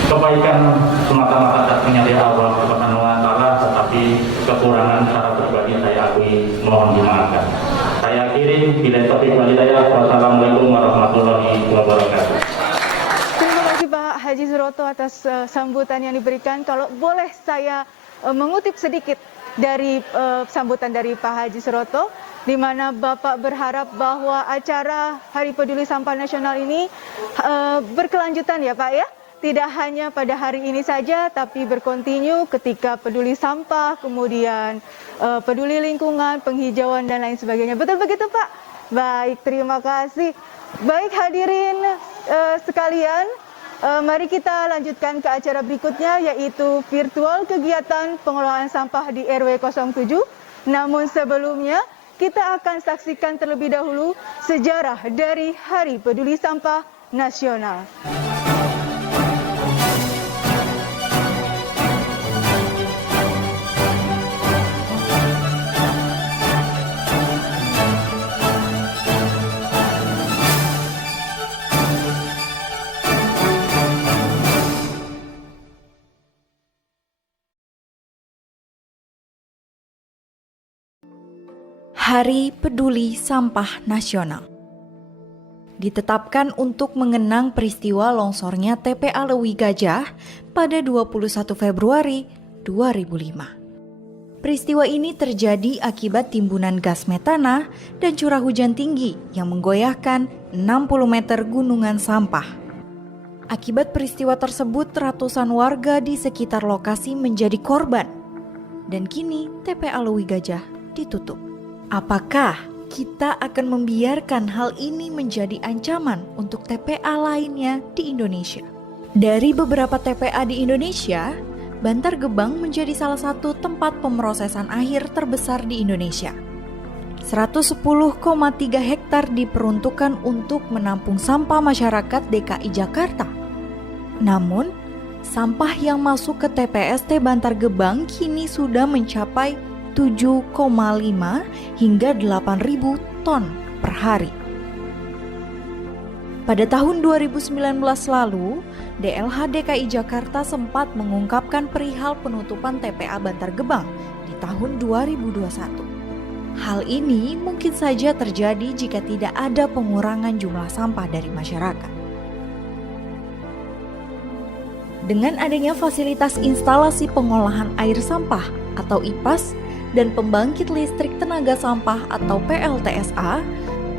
Kebaikan semata-mata datangnya dari Allah Subhanahu wa Ta'ala, tetapi kekurangan secara pribadi saya akui, mohon dimaafkan. Saya akhiri, bila taufiq wal hidayah. Wassalamualaikum warahmatullahi wabarakatuh. Pak Haji Suroto atas sambutan yang diberikan. Kalau boleh saya mengutip sedikit dari sambutan dari Pak Haji Suroto, di mana Bapak berharap bahwa acara Hari Peduli Sampah Nasional ini berkelanjutan ya Pak ya. Tidak hanya pada hari ini saja, tapi berkontinu ketika peduli sampah, kemudian peduli lingkungan, penghijauan dan lain sebagainya. Betul begitu Pak? Baik, terima kasih. Baik hadirin sekalian, mari kita lanjutkan ke acara berikutnya, yaitu virtual kegiatan pengelolaan sampah di RW 07. Namun sebelumnya, kita akan saksikan terlebih dahulu sejarah dari Hari Peduli Sampah Nasional. Hari Peduli Sampah Nasional ditetapkan untuk mengenang peristiwa longsornya TPA Lewi Gajah pada 21 Februari 2005. Peristiwa ini terjadi akibat timbunan gas metana dan curah hujan tinggi yang menggoyahkan 60 meter gunungan sampah. Akibat peristiwa tersebut, ratusan warga di sekitar lokasi menjadi korban, dan kini TPA Lewi Gajah ditutup. Apakah kita akan membiarkan hal ini menjadi ancaman untuk TPA lainnya di Indonesia? Dari beberapa TPA di Indonesia, Bantar Gebang menjadi salah satu tempat pemrosesan akhir terbesar di Indonesia. 110,3 hektar diperuntukkan untuk menampung sampah masyarakat DKI Jakarta. Namun, sampah yang masuk ke TPST Bantar Gebang kini sudah mencapai 7,5 hingga 8.000 ton per hari. Pada tahun 2019 lalu, DLH DKI Jakarta sempat mengungkapkan perihal penutupan TPA Bantar Gebang di tahun 2021. Hal ini mungkin saja terjadi jika tidak ada pengurangan jumlah sampah dari masyarakat. Dengan adanya fasilitas instalasi pengolahan air sampah atau IPAS dan pembangkit listrik tenaga sampah atau PLTSA,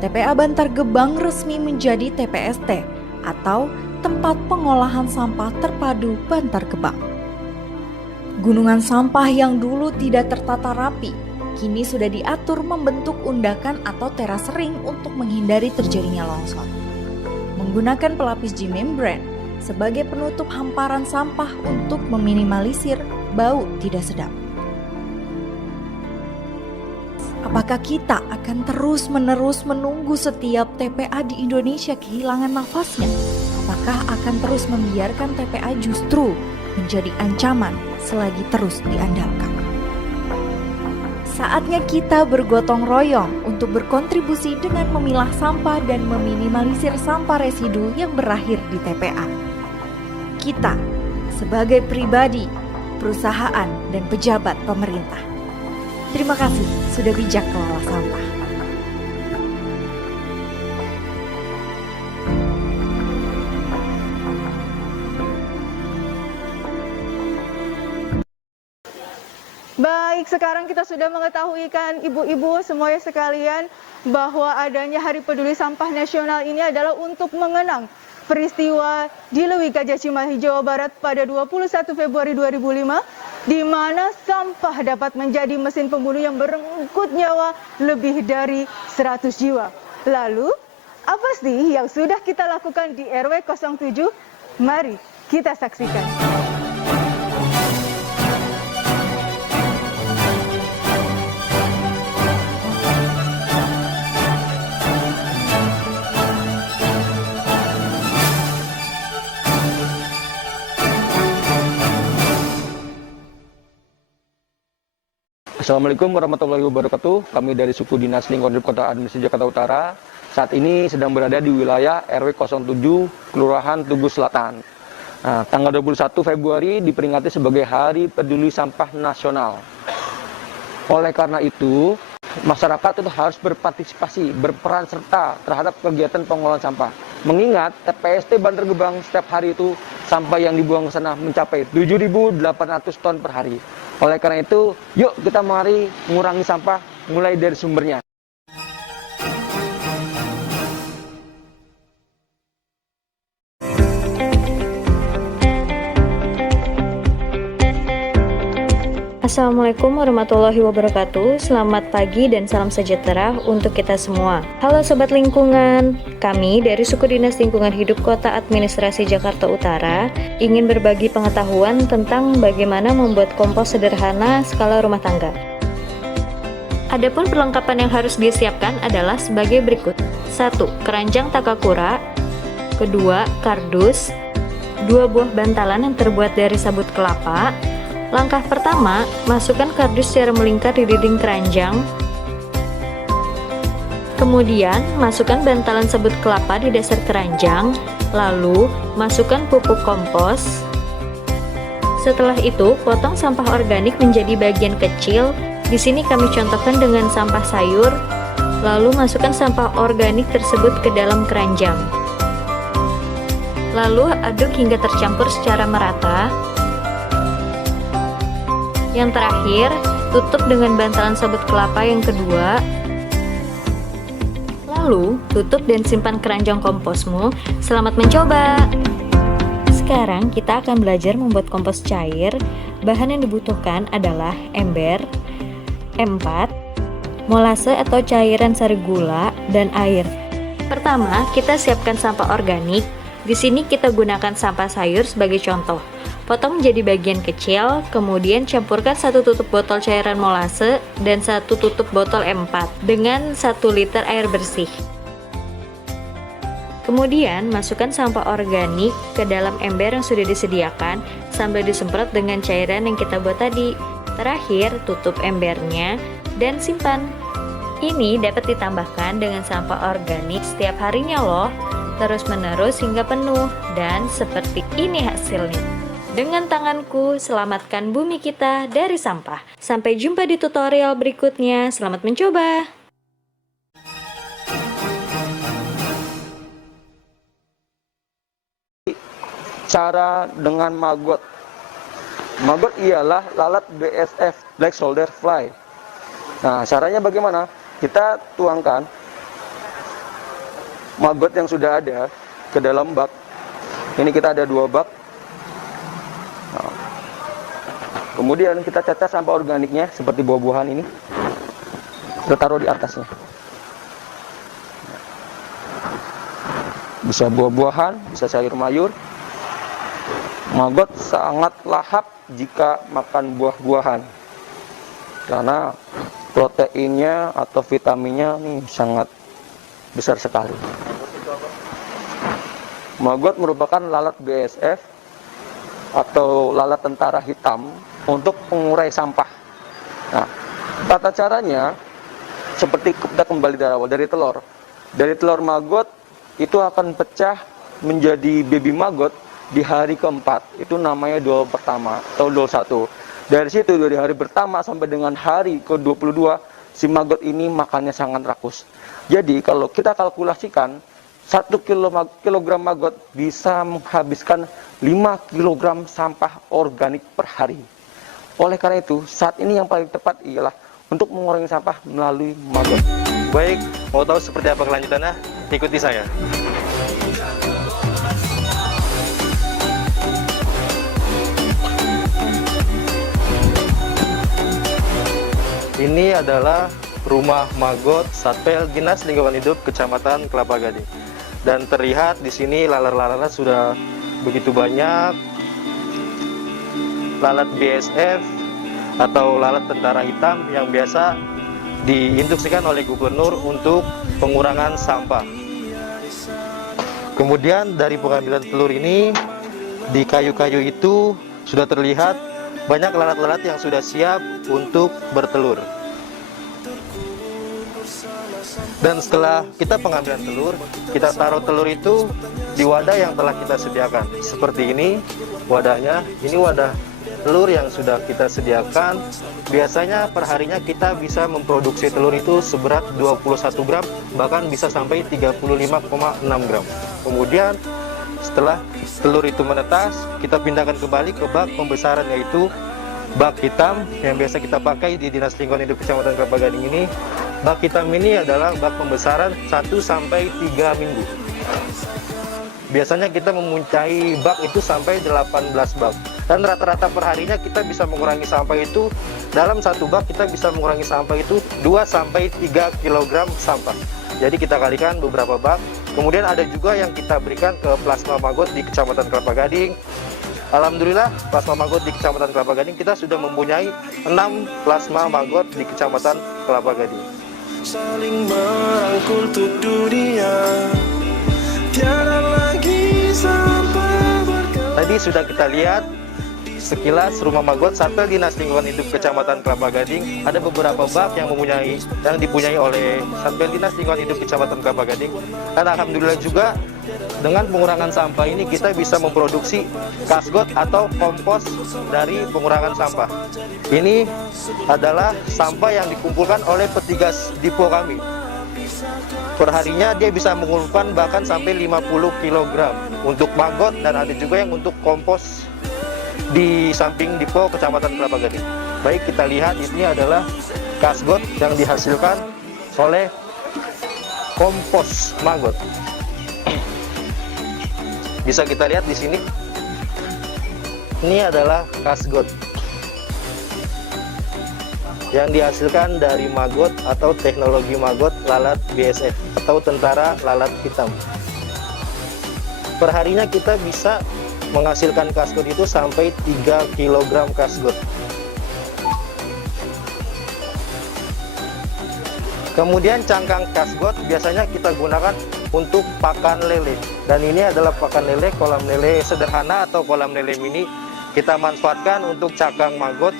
TPA Bantar Gebang resmi menjadi TPST atau Tempat Pengolahan Sampah Terpadu Bantar Gebang. Gunungan sampah yang dulu tidak tertata rapi, kini sudah diatur membentuk undakan atau teras ring untuk menghindari terjadinya longsor. Menggunakan pelapis G-membrane sebagai penutup hamparan sampah untuk meminimalisir bau tidak sedap. Apakah kita akan terus-menerus menunggu setiap TPA di Indonesia kehilangan nafasnya? apakah akan terus membiarkan TPA justru menjadi ancaman selagi terus diandalkan? Saatnya kita bergotong royong untuk berkontribusi dengan memilah sampah dan meminimalisir sampah residu yang berakhir di TPA. Kita sebagai pribadi, perusahaan, dan pejabat pemerintah. Terima kasih sudah bijak kelola sampah. Baik, sekarang kita sudah mengetahui kan ibu-ibu semuanya sekalian bahwa adanya Hari Peduli Sampah Nasional ini adalah untuk mengenang peristiwa di Lewi Gajah Cimahi, Jawa Barat pada 21 Februari 2005, di mana sampah dapat menjadi mesin pembunuh yang merenggut nyawa lebih dari 100 jiwa. Lalu, apa sih yang sudah kita lakukan di RW 07? Mari kita saksikan. Assalamualaikum warahmatullahi wabarakatuh. Kami dari suku Dinas Lingkungan Hidup Kota Administrasi Jakarta Utara saat ini sedang berada di wilayah RW 07 Kelurahan Tugu Selatan. Nah, tanggal 21 Februari diperingati sebagai Hari Peduli Sampah Nasional. Oleh karena itu, masyarakat itu harus berpartisipasi, berperan serta terhadap kegiatan pengelolaan sampah. Mengingat TPST Bantar Gebang setiap hari itu sampah yang dibuang ke sana mencapai 7.800 ton per hari. Oleh karena itu, yuk kita mari mengurangi sampah mulai dari sumbernya. Assalamualaikum warahmatullahi wabarakatuh. Selamat pagi dan salam sejahtera untuk kita semua. Halo Sobat Lingkungan, kami dari Suku Dinas Lingkungan Hidup Kota Administrasi Jakarta Utara ingin berbagi pengetahuan tentang bagaimana membuat kompos sederhana skala rumah tangga. Adapun perlengkapan yang harus disiapkan adalah sebagai berikut. 1. Keranjang takakura. 2. Kardus. 2 buah bantalan yang terbuat dari sabut kelapa. Langkah pertama, masukkan kardus secara melingkar di dinding keranjang. Kemudian, masukkan bantalan sabut kelapa di dasar keranjang. Lalu, masukkan pupuk kompos. Setelah itu, potong sampah organik menjadi bagian kecil. Di sini kami contohkan dengan sampah sayur. Lalu, masukkan sampah organik tersebut ke dalam keranjang. Lalu, aduk hingga tercampur secara merata. Yang terakhir, tutup dengan bantalan sabut kelapa yang kedua. Lalu, tutup dan simpan keranjang komposmu. Selamat mencoba! Sekarang kita akan belajar membuat kompos cair. Bahan yang dibutuhkan adalah ember, M4, molase atau cairan sari gula, dan air. Pertama, kita siapkan sampah organik. Di sini kita gunakan sampah sayur sebagai contoh. Potong menjadi bagian kecil, kemudian campurkan 1 tutup botol cairan molase dan 1 tutup botol M4 dengan 1 liter air bersih. Kemudian masukkan sampah organik ke dalam ember yang sudah disediakan sambil disemprot dengan cairan yang kita buat tadi. Terakhir, tutup embernya dan simpan. Ini dapat ditambahkan dengan sampah organik setiap harinya loh, terus-menerus hingga penuh, dan seperti ini hasilnya. Dengan tanganku, selamatkan bumi kita dari sampah. Sampai jumpa di tutorial berikutnya. Selamat mencoba! Cara dengan maggot. Maggot ialah lalat BSF, Black Soldier Fly. Nah, caranya bagaimana? Kita tuangkan maggot yang sudah ada ke dalam bak. Ini kita ada 2 bak. Nah, kemudian kita cacah sampah organiknya seperti buah-buahan ini. Kita taruh di atasnya. Bisa buah-buahan, bisa sayur mayur. Maggot sangat lahap jika makan buah-buahan karena proteinnya atau vitaminnya ini sangat besar sekali. Maggot merupakan lalat BSF atau lalat tentara hitam untuk pengurai sampah. Nah, tata caranya seperti kita kembali dari awal, dari telur. Dari telur maggot itu akan pecah menjadi baby maggot di hari keempat. Itu namanya dol pertama atau dol 1. Dari situ, dari hari pertama sampai dengan hari ke-22, si maggot ini makannya sangat rakus. Jadi kalau kita kalkulasikan, 1 kilogram maggot bisa menghabiskan 5 kilogram sampah organik per hari. Oleh karena itu, saat ini yang paling tepat ialah untuk mengurangi sampah melalui maggot. Baik, mau tahu seperti apa kelanjutannya? Ikuti saya. Ini adalah rumah maggot Satpel Dinas Lingkungan Hidup Kecamatan Kelapa Gading. Dan terlihat di sini lalat-lalat sudah begitu banyak. Lalat BSF atau lalat tentara hitam yang biasa diinstruksikan oleh gubernur untuk pengurangan sampah. Kemudian dari pengambilan telur ini, di kayu-kayu itu sudah terlihat banyak lalat-lalat yang sudah siap untuk bertelur. Dan setelah kita pengambilan telur, kita taruh telur itu di wadah yang telah kita sediakan. Seperti ini wadahnya, ini wadah telur yang sudah kita sediakan. Biasanya perharinya kita bisa memproduksi telur itu seberat 21 gram, bahkan bisa sampai 35,6 gram. Kemudian setelah telur itu menetas, kita pindahkan kembali ke bak pembesaran, yaitu bak hitam yang biasa kita pakai di Dinas Lingkungan Hidup Kecamatan Kelapa Gading ini. Bak hitam ini adalah bak pembesaran 1-3 minggu. Biasanya kita memuncai bak itu sampai 18 bak. Dan rata-rata perharinya kita bisa mengurangi sampah itu, dalam satu bak kita bisa mengurangi sampah itu 2-3 kg sampah. Jadi kita kalikan beberapa bak. Kemudian ada juga yang kita berikan ke plasma maggot di Kecamatan Kelapa Gading. Alhamdulillah, plasma maggot di Kecamatan Kelapa Gading kita sudah mempunyai 6 plasma maggot di Kecamatan Kelapa Gading. Saling merangkul untuk dunia, tiada lagi sampah berkelanjutan. Tadi sudah kita lihat sekilas rumah maggot Satpel Dinas Lingkungan Hidup Kecamatan Kelapa Gading. Ada beberapa bak yang dipunyai oleh Satpel Dinas Lingkungan Hidup Kecamatan Kelapa Gading. Dan alhamdulillah juga dengan pengurangan sampah ini kita bisa memproduksi kasgot atau kompos dari pengurangan sampah. Ini adalah sampah yang dikumpulkan oleh petugas depo kami. Perharinya dia bisa mengumpulkan bahkan sampai 50 kg untuk maggot, dan ada juga yang untuk kompos di samping depo Kecamatan Kelapa Gading. Baik, kita lihat ini adalah kasgot yang dihasilkan oleh kompos maggot. Bisa kita lihat di sini. Ini adalah kasgot yang dihasilkan dari maggot atau teknologi maggot lalat BSF atau tentara lalat hitam. Perharinya kita bisa menghasilkan kasgot itu sampai 3 kg kasgot. Kemudian cangkang kasgot biasanya kita gunakan untuk pakan lele, dan ini adalah pakan lele, kolam lele sederhana atau kolam lele mini. Kita manfaatkan untuk cangkang maggot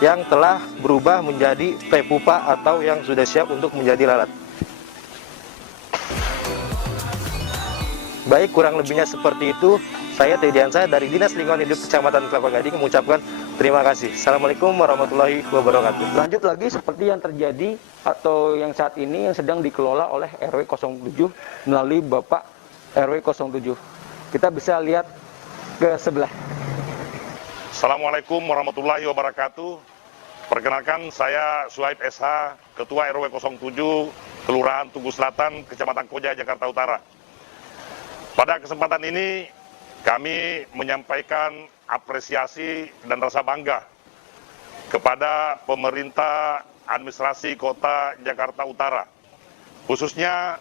yang telah berubah menjadi prepupa atau yang sudah siap untuk menjadi lalat. Baik, kurang lebihnya seperti itu. Saya Teddy Ansah dari Dinas Lingkungan Hidup Kecamatan Kelapa Gading mengucapkan terima kasih. Assalamualaikum warahmatullahi wabarakatuh. Lanjut lagi seperti yang terjadi atau yang saat ini yang sedang dikelola oleh RW 07 melalui Bapak RW 07. Kita bisa lihat ke sebelah. Assalamualaikum warahmatullahi wabarakatuh. Perkenalkan, saya Suhaib SH, Ketua RW 07, Kelurahan Tugu Selatan, Kecamatan Koja, Jakarta Utara. Pada kesempatan ini, kami menyampaikan apresiasi dan rasa bangga kepada pemerintah administrasi Kota Jakarta Utara, khususnya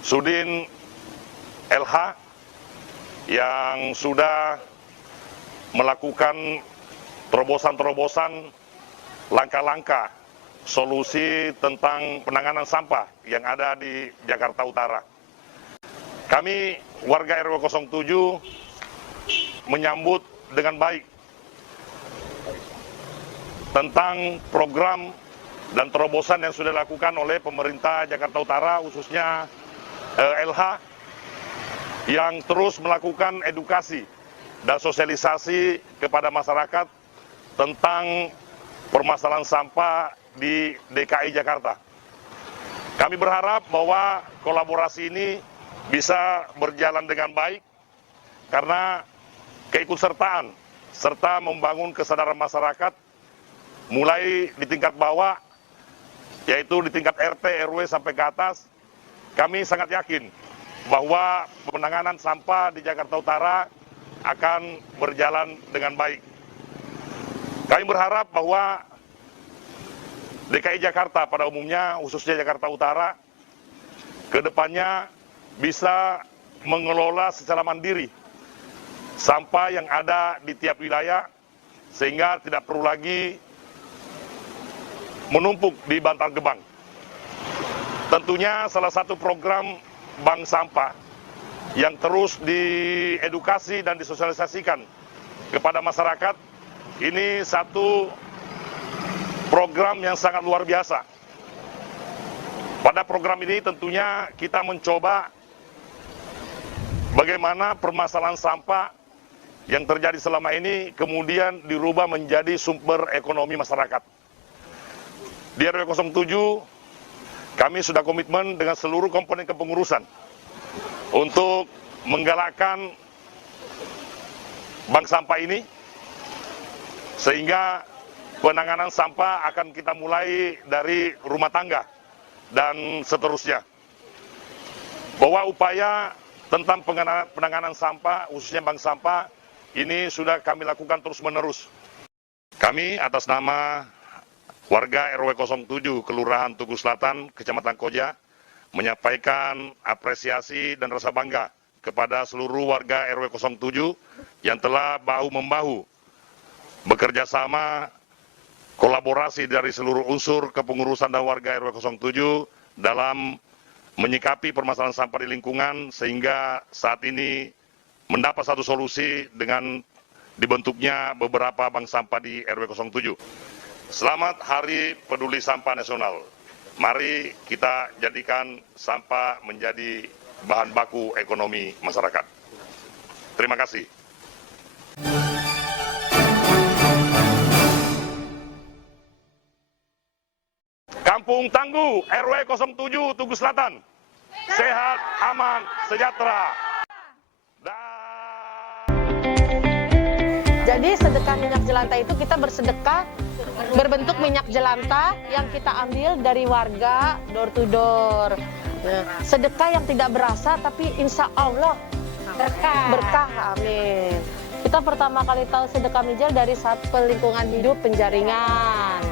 Sudin LH yang sudah melakukan terobosan-terobosan langkah-langkah solusi tentang penanganan sampah yang ada di Jakarta Utara. Kami warga RW 07 menyambut dengan baik tentang program dan terobosan yang sudah dilakukan oleh pemerintah Jakarta Utara, khususnya LH, yang terus melakukan edukasi dan sosialisasi kepada masyarakat tentang permasalahan sampah di DKI Jakarta. Kami berharap bahwa kolaborasi ini bisa berjalan dengan baik karena keikutsertaan serta membangun kesadaran masyarakat mulai di tingkat bawah, yaitu di tingkat RT, RW sampai ke atas. Kami sangat yakin bahwa penanganan sampah di Jakarta Utara akan berjalan dengan baik. Kami berharap bahwa DKI Jakarta pada umumnya, khususnya Jakarta Utara, ke depannya bisa mengelola secara mandiri sampah yang ada di tiap wilayah, sehingga tidak perlu lagi menumpuk di Bantar Gebang. Tentunya salah satu program bank sampah yang terus diedukasi dan disosialisasikan kepada masyarakat, ini satu program yang sangat luar biasa. Pada program ini tentunya kita mencoba bagaimana permasalahan sampah yang terjadi selama ini kemudian dirubah menjadi sumber ekonomi masyarakat. Di RW 07, kami sudah komitmen dengan seluruh komponen kepengurusan untuk menggalakkan bank sampah ini, sehingga penanganan sampah akan kita mulai dari rumah tangga dan seterusnya. Bahwa upaya tentang penanganan sampah, khususnya bank sampah, ini sudah kami lakukan terus-menerus. Kami atas nama warga RW 07 Kelurahan Tugu Selatan, Kecamatan Koja, menyampaikan apresiasi dan rasa bangga kepada seluruh warga RW 07 yang telah bahu-membahu bekerja sama, kolaborasi dari seluruh unsur kepengurusan dan warga RW 07 dalam menyikapi permasalahan sampah di lingkungan, sehingga saat ini mendapat satu solusi dengan dibentuknya beberapa bank sampah di RW 07. Selamat Hari Peduli Sampah Nasional. Mari kita jadikan sampah menjadi bahan baku ekonomi masyarakat. Terima kasih. Kampung Tangguh, RW 07 Tugu Selatan. Sehat, aman, sejahtera. Jadi sedekah minyak jelantah itu kita bersedekah berbentuk minyak jelantah yang kita ambil dari warga door to door. Sedekah yang tidak berasa tapi insya Allah berkah, amin. Kita pertama kali tahu sedekah mijil dari Satpol Lingkungan Hidup Penjaringan.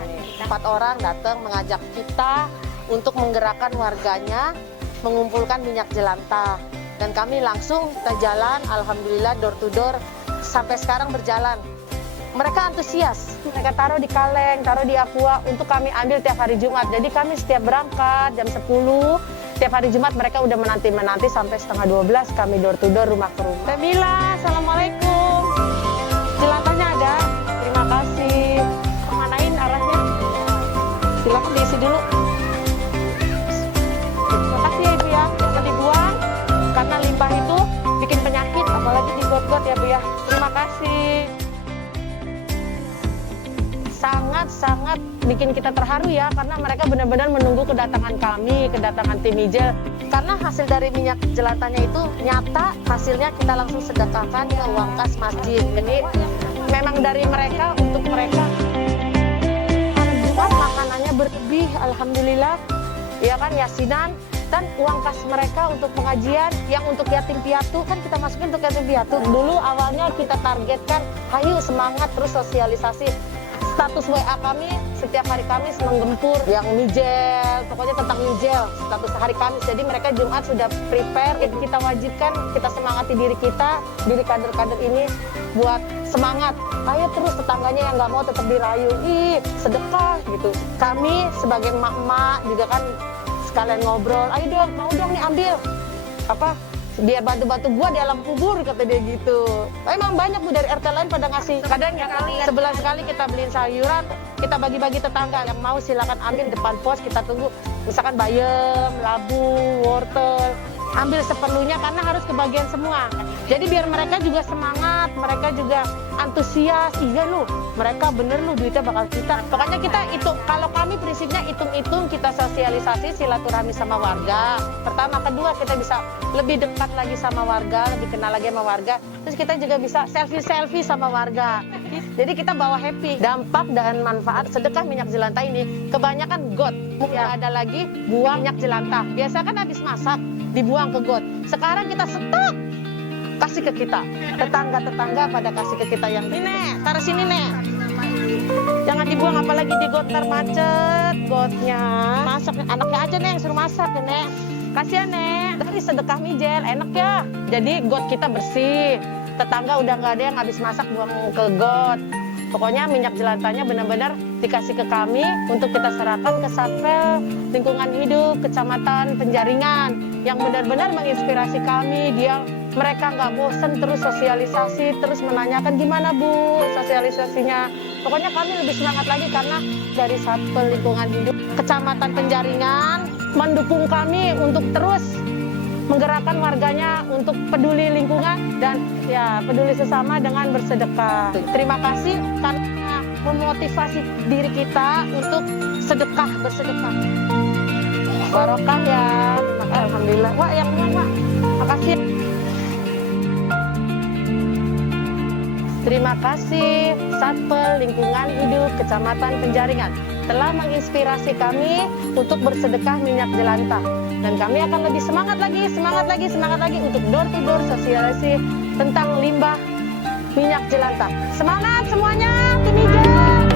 4 orang datang mengajak kita untuk menggerakkan warganya mengumpulkan minyak jelantah. Dan kami langsung kita jalan, alhamdulillah door to door sampai sekarang berjalan. Mereka antusias, mereka taruh di kaleng, taruh di aqua untuk kami ambil tiap hari Jumat. Jadi kami setiap berangkat jam 10, tiap hari Jumat mereka udah menanti sampai setengah 12 kami door to door, rumah ke rumah. Teh Mila, assalamualaikum. Jelantahnya ada, terima kasih. Kemanain arahnya? Silakan diisi dulu. Terima kasih ya Ibu ya, jangan dibuang karena limbah itu bikin penyakit, apalagi di got-got ya Bu ya. Terima kasih. Sangat bikin kita terharu ya, karena mereka benar-benar menunggu kedatangan kami, kedatangan tim hijau. Karena hasil dari minyak jelantahnya itu nyata, hasilnya kita langsung sedekahkan ke uang kas masjid. Jadi memang dari mereka untuk mereka. Hari Jumat makanannya berlebih, alhamdulillah. Ya kan, yasinan. Dan uang kas mereka untuk pengajian, yang untuk yatim piatu kan kita masukin untuk yatim piatu. Dulu awalnya kita targetkan, ayo semangat terus sosialisasi. Status WA kami setiap hari Kamis menggempur yang mijel, pokoknya tentang mijel, status hari Kamis. Jadi mereka Jumat sudah prepare, jadi kita wajibkan, kita semangati diri kita, diri kader-kader ini buat semangat. Ayo terus, tetangganya yang nggak mau tetap dirayu, ih sedekah gitu. Kami sebagai emak-emak juga kan sekalian ngobrol, ayo dong, mau dong nih ambil apa biar batu-batu gua di alam kubur, kata dia gitu. Emang banyak Bu dari RT lain pada ngasih. Kadang sebulan sekali kita beliin sayuran, kita bagi-bagi tetangga. Yang mau silakan ambil depan pos, kita tunggu. Misalkan bayam, labu, wortel, ambil seperlunya karena harus kebagian semua. Jadi biar mereka juga semangat, mereka juga antusias. Iya lu, mereka bener lu, duitnya bakal kita. Pokoknya kita hitung, kalau kami prinsipnya hitung-hitung, kita sosialisasi silaturahmi sama warga. Pertama, kedua kita bisa lebih dekat lagi sama warga, lebih kenal lagi sama warga. Terus kita juga bisa selfie-selfie sama warga. Jadi kita bawa happy. Dampak dan manfaat sedekah minyak jelantah ini kebanyakan got. Tidak ada lagi buang minyak jelantah. Biasa kan habis masak dibuang ke got. Sekarang kita stok, kasih ke kita. Tetangga-tetangga pada kasih ke kita yang ini, Nek, taruh sini, Nek. Jangan dibuang, apalagi di got ntar macet gotnya. Masak, anaknya aja, Nek, suruh masak, Nek. Kasihan, Nek, dari sedekah mijel, enak ya. Jadi got kita bersih. Tetangga udah nggak ada yang habis masak buang ke got. Pokoknya minyak jelantahnya benar-benar dikasih ke kami untuk kita serahkan ke Satpel Lingkungan Hidup Kecamatan Penjaringan yang benar-benar menginspirasi kami. Mereka nggak bosen terus sosialisasi, terus menanyakan gimana Bu sosialisasinya. Pokoknya kami lebih semangat lagi karena dari Satpel Lingkungan Hidup Kecamatan Penjaringan mendukung kami untuk terus menggerakkan warganya untuk peduli lingkungan dan ya peduli sesama dengan bersedekah. Terima kasih karena memotivasi diri kita untuk bersedekah. Barokah ya. Alhamdulillah. Wah, yang menang, Wak. Makasih. Terima kasih Satpel Lingkungan Hidup Kecamatan Penjaringan telah menginspirasi kami untuk bersedekah minyak jelantah. Dan kami akan lebih semangat lagi untuk door to door sosialisasi tentang limbah minyak jelantah. Semangat semuanya, tim hijau.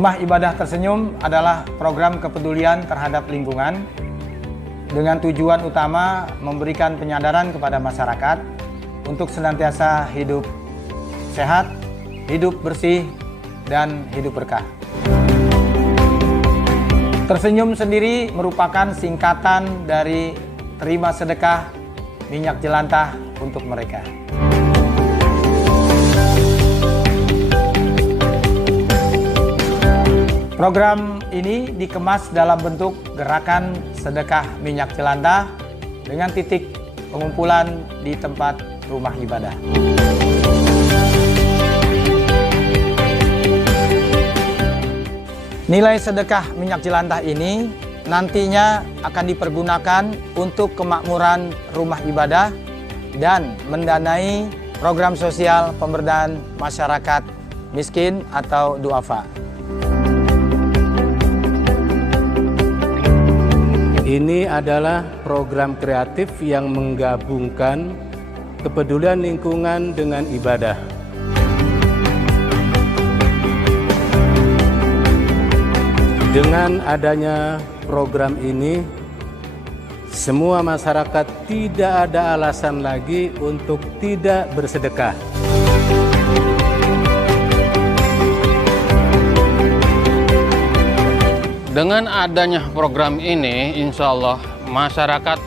Rumah Ibadah Tersenyum adalah program kepedulian terhadap lingkungan dengan tujuan utama memberikan penyadaran kepada masyarakat untuk senantiasa hidup sehat, hidup bersih, dan hidup berkah. Tersenyum sendiri merupakan singkatan dari terima sedekah minyak jelantah untuk mereka. Program ini dikemas dalam bentuk gerakan sedekah minyak jelantah dengan titik pengumpulan di tempat rumah ibadah. Nilai sedekah minyak jelantah ini nantinya akan dipergunakan untuk kemakmuran rumah ibadah dan mendanai program sosial pemberdayaan masyarakat miskin atau duafa. Ini adalah program kreatif yang menggabungkan kepedulian lingkungan dengan ibadah. Dengan adanya program ini, semua masyarakat tidak ada alasan lagi untuk tidak bersedekah. Dengan adanya program ini, insya Allah masyarakat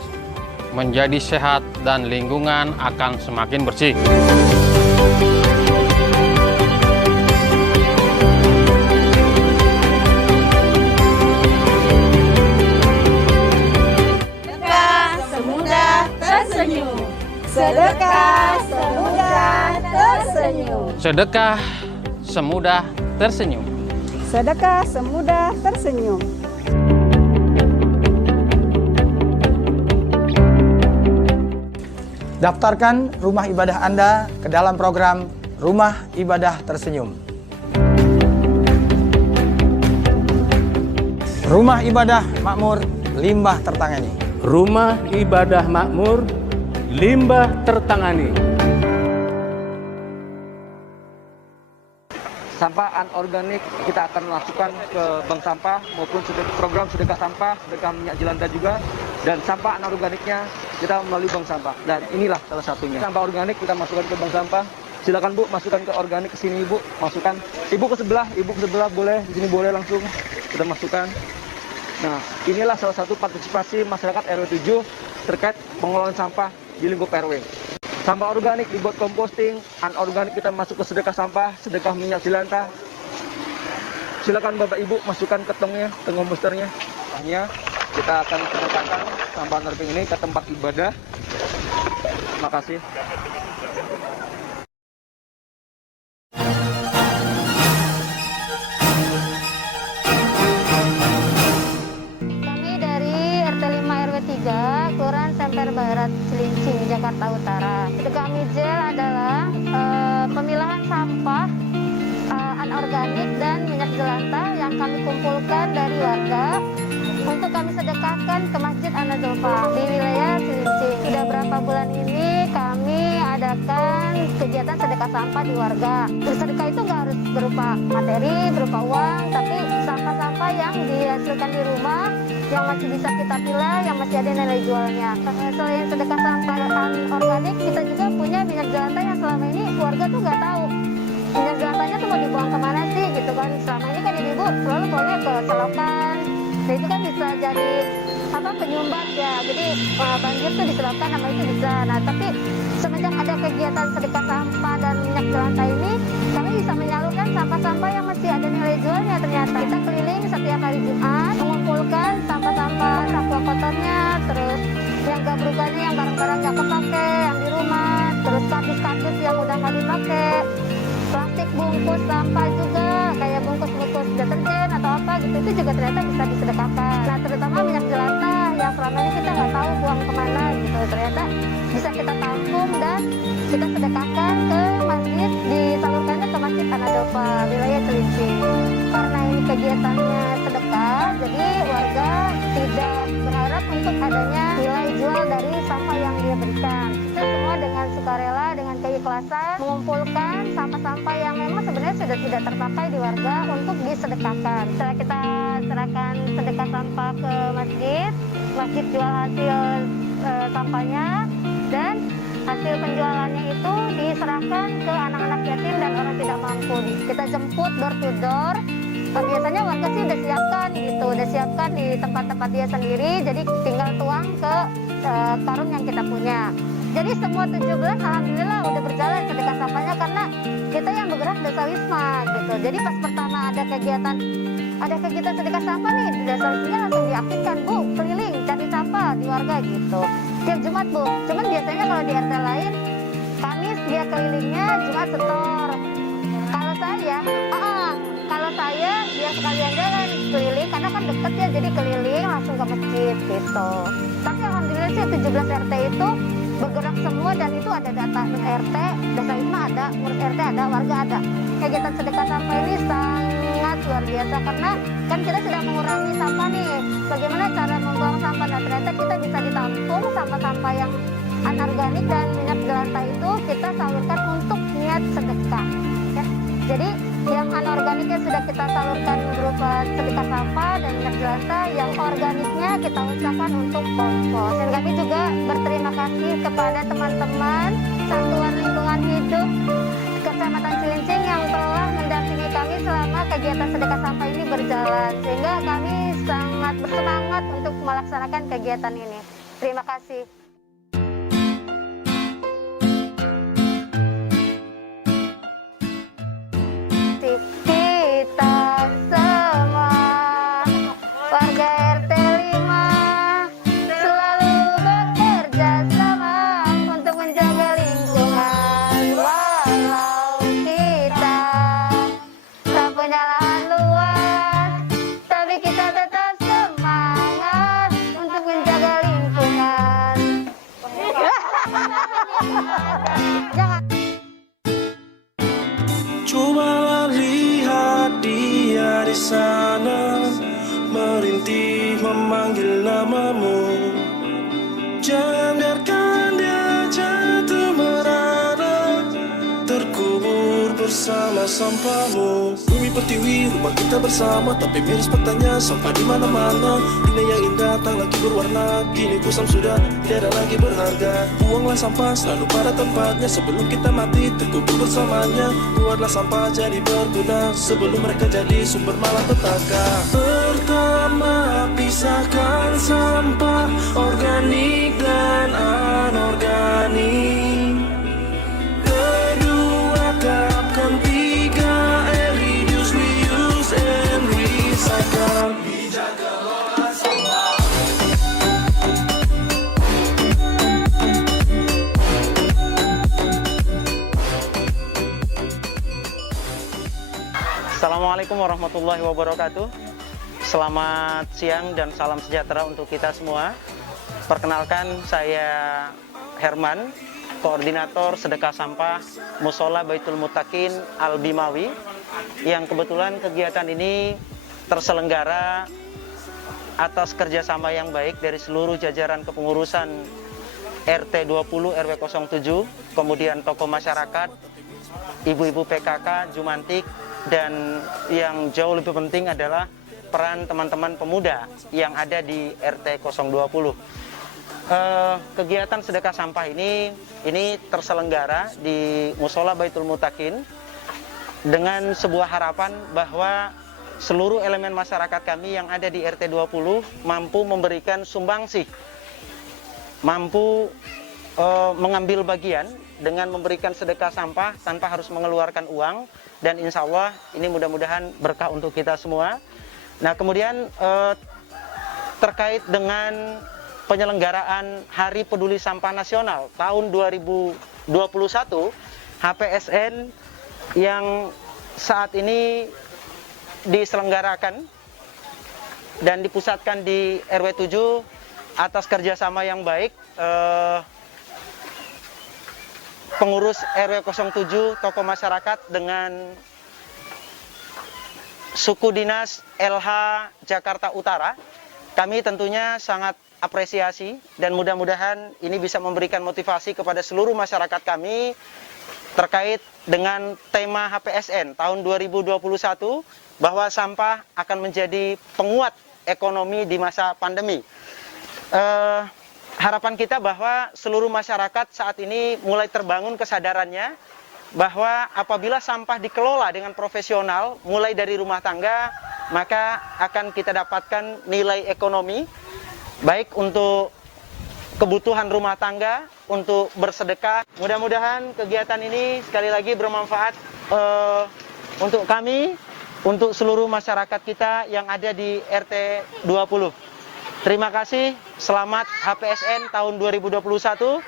menjadi sehat dan lingkungan akan semakin bersih. Sedekah semudah tersenyum. Sedekah semudah tersenyum. Sedekah semudah tersenyum. Sedekah semudah tersenyum. Daftarkan rumah ibadah Anda ke dalam program Rumah Ibadah Tersenyum. Rumah Ibadah Makmur Limbah Tertangani. Rumah Ibadah Makmur Limbah Tertangani. Sampah anorganik kita akan masukkan ke bank sampah maupun program sedekah sampah, sedekah minyak jelantah juga Dan sampah anorganiknya kita melalui bank sampah. Dan inilah salah satunya. Sampah organik kita masukkan ke bank sampah. Silakan Bu, masukkan ke organik ke sini Ibu, masukkan. Ibu ke sebelah boleh, di sini boleh langsung kita masukkan. Nah, inilah salah satu partisipasi masyarakat RW 7 terkait pengelolaan sampah di lingkup RW. Sampah organik dibuat composting, anorganik kita masuk ke sedekah sampah, sedekah minyak jelantah. Silakan Bapak Ibu masukkan ke tong komposternya. Kita akan sedekahkan sampah anorganik ini ke tempat ibadah. Terima kasih. Kami dari RT 5 RW 3, Kelurahan Semper Barat, Cilincing, Jakarta Utara. Sedekah Mijel adalah pemilahan sampah anorganik dan minyak jelantah yang kami kumpulkan dari warga untuk kami sedekahkan ke Masjid An-Nadofah di wilayah Cilincing. Sudah berapa bulan ini kami adakan kegiatan sedekah sampah di warga. Bersedekah itu nggak harus berupa materi, berupa uang, tapi sampah-sampah yang dihasilkan di rumah yang masih bisa kita pilah, yang masih ada nilai jualnya. Selain sedekah sampah organik, kita juga punya minyak jelantah yang selama ini warga tuh nggak tahu minyak jelantahnya tuh mau dibuang kemana sih gitu kan. Selama ini kan ibu selalu buangnya ke selokan. Nah itu kan bisa jadi penyumbat ya. Jadi banjir tuh di selokan sama itu bisa. Nah tapi semenjak ada kegiatan sedekah sampah dan minyak jelantah ini, kami bisa menyalurkan sampah-sampah yang masih ada nilai jualnya ternyata. Kita keliling setiap hari Jumat mengumpulkan sampah-sampah, sampah kotornya, terus yang gabrukannya, yang barang-barang nggak kepake, yang di rumah, terus kardus-kardus yang udah nggak dipakai, plastik bungkus sampah juga, kayak bungkus-bungkus deterjen atau apa gitu, itu juga ternyata bisa disedekahkan. Nah terutama minyak jelantah yang selama ini kita nggak tahu buang kemana gitu, ternyata bisa kita tampung dan kita sedekahkan ke masjid, disalurkannya ke Masjid An-Nadofah wilayah Cilincing. Karena ini kegiatannya sedekah, jadi warga tidak berharap untuk adanya nilai jual dari sampah yang dia berikan. Kita semua dengan sukarela, dengan keikhlasan mengumpulkan sampah-sampah yang memang sebenarnya sudah tidak terpakai di warga untuk disedekahkan. Setelah kita serahkan sedekah sampah ke masjid, masjid jual hasil sampahnya dan hasil penjualannya itu diserahkan ke anak-anak yatim dan orang tidak mampu. Kita jemput door to door. Biasanya warga sih udah siapkan gitu, udah siapkan di tempat-tempat dia sendiri, jadi tinggal tuang ke karung yang kita punya. Jadi semua 7 bulan alhamdulillah udah berjalan sedekah sampahnya karena kita yang bergerak Desa Wisma gitu. Jadi pas pertama ada kegiatan sedekah sampah nih, Desa Wisma langsung diaktifkan, Bu, keliling cari sampah di warga gitu. Tiap Jumat, Bu. Cuman biasanya kalau di RT lain Kamis dia kelilingnya, Jumat setor. Kalau saya dia sekalian jalan keliling karena kan deket ya, jadi keliling langsung ke masjid gitu. Tapi alhamdulillah sih 17 RT itu bergerak semua dan itu ada data RT, Desa Wisma ada, urus RT ada, warga ada. Kegiatan sedekah sampah ini sangat luar biasa karena kan kita sudah mengurangi sampah nih. Bagaimana cara membuang sampah? Nah ternyata kita bisa ditampung sampah-sampah yang anorganik dan minyak jelantah itu kita salurkan untuk niat sedekah. Ya. Jadi yang anorganiknya sudah kita salurkan berupa sedekah sampah dan minyak jelantah, yang organiknya kita usahakan untuk kompos. Dan kami juga berterima kasih kepada teman-teman Satuan Lingkungan Hidup Kecamatan Cilincing yang telah mendampingi kami selama kegiatan sedekah sampah ini berjalan, sehingga kami sangat bersemangat untuk melaksanakan kegiatan ini. Terima kasih. Kita semua warga RT 5 selalu bekerja sama untuk menjaga lingkungan. Walau kita tak punya lahan luas, tapi kita tetap semangat untuk menjaga lingkungan. Jangan. Cobalah lihat dia di sana, merintih memanggil namamu. Jangan biarkan dia jatuh merana, terkubur bersama jagalah sampahmu. Bumi pertiwi rumah kita bersama, tapi miris bertanya sampah di mana-mana. Dunia yang indah tak lagi berwarna, kini kusam sudah tidak ada lagi berharga. Buanglah sampah selalu pada tempatnya, sebelum kita mati terkubur bersamanya. Buatlah sampah jadi berguna, sebelum mereka jadi sumber malapetaka. Pertama, pisahkan sampah organik dan anorganik. Kedua, terapkan 3R, reduce, reuse, and recycle. Bijak kelola sampah. Assalamualaikum warahmatullahi wabarakatuh. Selamat siang dan salam sejahtera untuk kita semua. Perkenalkan, saya Herman, Koordinator Sedekah Sampah Mushola Baitul Muttaqin Al-Bimawi, yang kebetulan kegiatan ini terselenggara atas kerjasama yang baik dari seluruh jajaran kepengurusan RT 20 RW 07, kemudian tokoh masyarakat, ibu-ibu PKK, Jumantik, dan yang jauh lebih penting adalah peran teman-teman pemuda yang ada di RT 020. Kegiatan sedekah sampah ini terselenggara di Mushola Baitul Muttaqin dengan sebuah harapan bahwa seluruh elemen masyarakat kami yang ada di RT 20 mampu memberikan sumbangsih, mampu mengambil bagian dengan memberikan sedekah sampah tanpa harus mengeluarkan uang, dan insya Allah ini mudah-mudahan berkah untuk kita semua. Nah, kemudian terkait dengan penyelenggaraan Hari Peduli Sampah Nasional tahun 2021, HPSN yang saat ini diselenggarakan dan dipusatkan di RW 7 atas kerjasama yang baik pengurus RW 07 tokoh masyarakat dengan Suku Dinas LH Jakarta Utara. Kami tentunya sangat apresiasi dan mudah-mudahan ini bisa memberikan motivasi kepada seluruh masyarakat kami terkait dengan tema HPSN tahun 2021, bahwa sampah akan menjadi penguat ekonomi di masa pandemi. Harapan kita bahwa seluruh masyarakat saat ini mulai terbangun kesadarannya bahwa apabila sampah dikelola dengan profesional mulai dari rumah tangga, maka akan kita dapatkan nilai ekonomi baik untuk kebutuhan rumah tangga, untuk bersedekah. Mudah-mudahan kegiatan ini sekali lagi bermanfaat untuk kami, untuk seluruh masyarakat kita yang ada di RT 20. Terima kasih, selamat HPSN tahun 2021.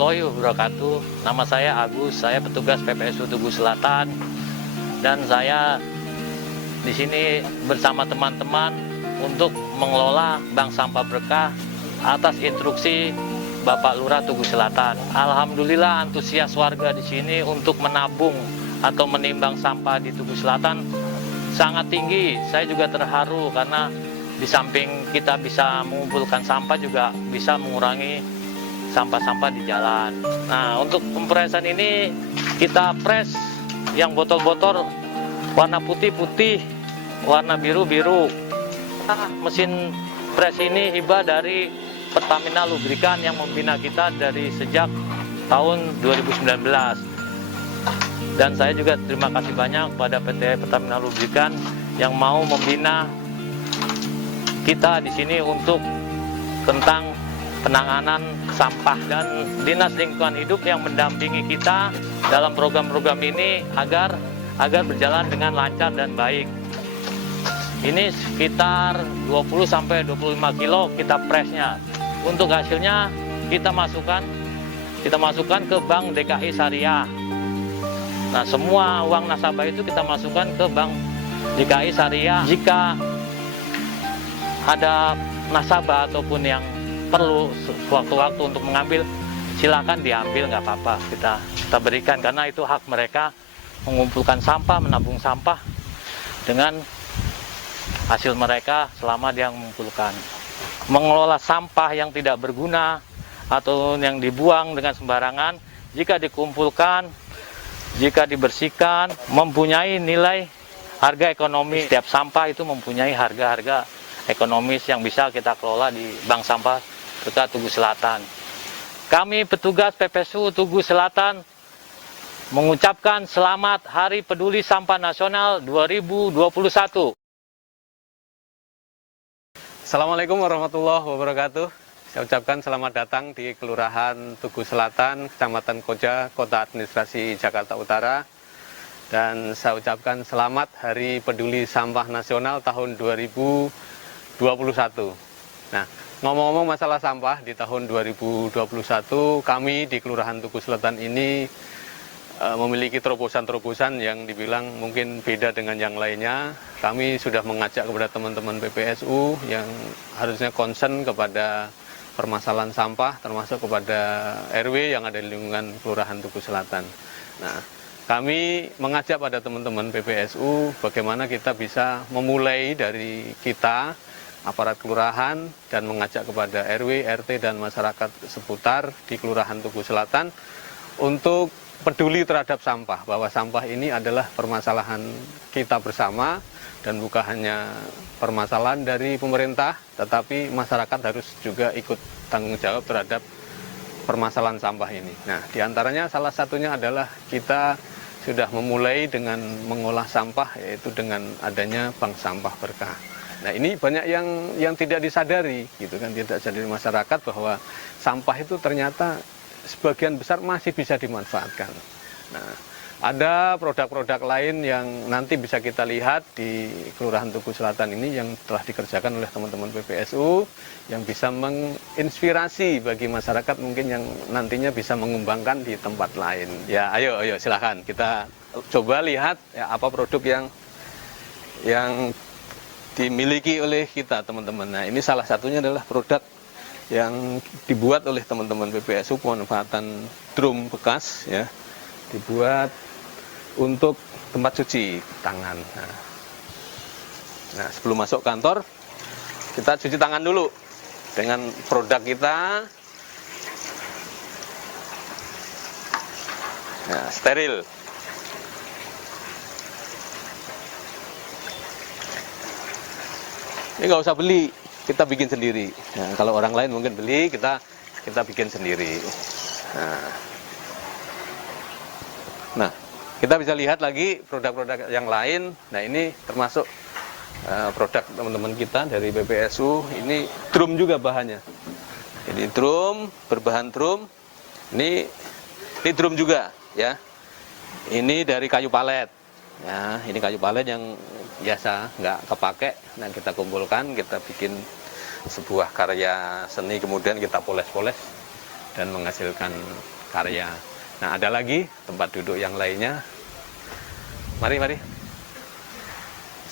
Warahmatullahi wabarakatuh. Nama saya Agus, saya petugas PPSU Tugu Selatan, dan saya di sini bersama teman-teman untuk mengelola bank sampah berkah atas instruksi Bapak Lurah Tugu Selatan. Alhamdulillah antusias warga di sini untuk menabung atau menimbang sampah di Tugu Selatan sangat tinggi. Saya juga terharu karena di samping kita bisa mengumpulkan sampah juga bisa mengurangi sampah-sampah di jalan. Nah, untuk pempresan ini kita pres yang botol-botol warna putih-putih, warna biru-biru. Mesin pres ini hibah dari Pertamina Lubrikan yang membina kita dari sejak tahun 2019. Dan saya juga terima kasih banyak pada PT Pertamina Lubrikan yang mau membina kita di sini untuk tentang penanganan sampah, dan Dinas Lingkungan Hidup yang mendampingi kita dalam program-program ini agar berjalan dengan lancar dan baik. Ini sekitar 20-25 kilo kita presnya. Untuk hasilnya kita masukkan ke Bank DKI Syariah. Nah, semua uang nasabah itu kita masukkan ke Bank DKI Syariah. Jika ada nasabah ataupun yang perlu waktu-waktu untuk mengambil, silakan diambil, nggak apa-apa, kita berikan karena itu hak mereka mengumpulkan sampah, menabung sampah dengan hasil mereka selama dia mengumpulkan. Mengelola sampah yang tidak berguna atau yang dibuang dengan sembarangan, jika dikumpulkan, jika dibersihkan, mempunyai nilai harga ekonomi. Setiap sampah itu mempunyai harga-harga ekonomis yang bisa kita kelola di Bank Sampah Dekat Tugu Selatan. Kami petugas PPSU Tugu Selatan mengucapkan selamat Hari Peduli Sampah Nasional 2021. Assalamualaikum warahmatullahi wabarakatuh. Saya ucapkan selamat datang di Kelurahan Tugu Selatan, Kecamatan Koja, Kota Administrasi Jakarta Utara. Dan saya ucapkan selamat Hari Peduli Sampah Nasional tahun 2021. Nah, ngomong-ngomong masalah sampah, di tahun 2021 kami di Kelurahan Tugu Selatan ini memiliki terobosan-terobosan yang dibilang mungkin beda dengan yang lainnya. Kami sudah mengajak kepada teman-teman PPSU yang harusnya concern kepada permasalahan sampah, termasuk kepada RW yang ada di lingkungan Kelurahan Tugu Selatan. Nah, kami mengajak pada teman-teman PPSU bagaimana kita bisa memulai dari kita, aparat kelurahan, dan mengajak kepada RW, RT, dan masyarakat seputar di Kelurahan Tugu Selatan untuk peduli terhadap sampah, bahwa sampah ini adalah permasalahan kita bersama dan bukan hanya permasalahan dari pemerintah, tetapi masyarakat harus juga ikut tanggung jawab terhadap permasalahan sampah ini. Nah, diantaranya salah satunya adalah kita sudah memulai dengan mengolah sampah, yaitu dengan adanya bank sampah berkah. Nah, ini banyak yang tidak disadari, gitu kan, tidak sadari masyarakat bahwa sampah itu ternyata sebagian besar masih bisa dimanfaatkan. Nah, ada produk-produk lain yang nanti bisa kita lihat di Kelurahan Tugu Selatan ini yang telah dikerjakan oleh teman-teman PPSU yang bisa menginspirasi bagi masyarakat mungkin yang nantinya bisa mengembangkan di tempat lain. Ya, ayo silakan kita coba lihat ya, apa produk yang dimiliki oleh kita, teman-teman. Nah, ini salah satunya adalah produk yang dibuat oleh teman-teman PPSU, pemanfaatan drum bekas, ya, dibuat untuk tempat cuci tangan. Nah, sebelum masuk kantor, kita cuci tangan dulu dengan produk kita. Nah, steril. Ini nggak usah beli, kita bikin sendiri. Nah, kalau orang lain mungkin beli, kita bikin sendiri. Nah, kita bisa lihat lagi produk-produk yang lain. Nah, ini termasuk produk teman-teman kita dari PPSU. Ini drum juga bahannya. Jadi drum, berbahan drum. Ini drum juga, ya. Ini dari kayu palet. Ya, ini kayu palet yang biasa nggak kepake. Nah, kita kumpulkan, kita bikin sebuah karya seni, kemudian kita poles-poles dan menghasilkan karya. Nah, ada lagi tempat duduk yang lainnya. Mari.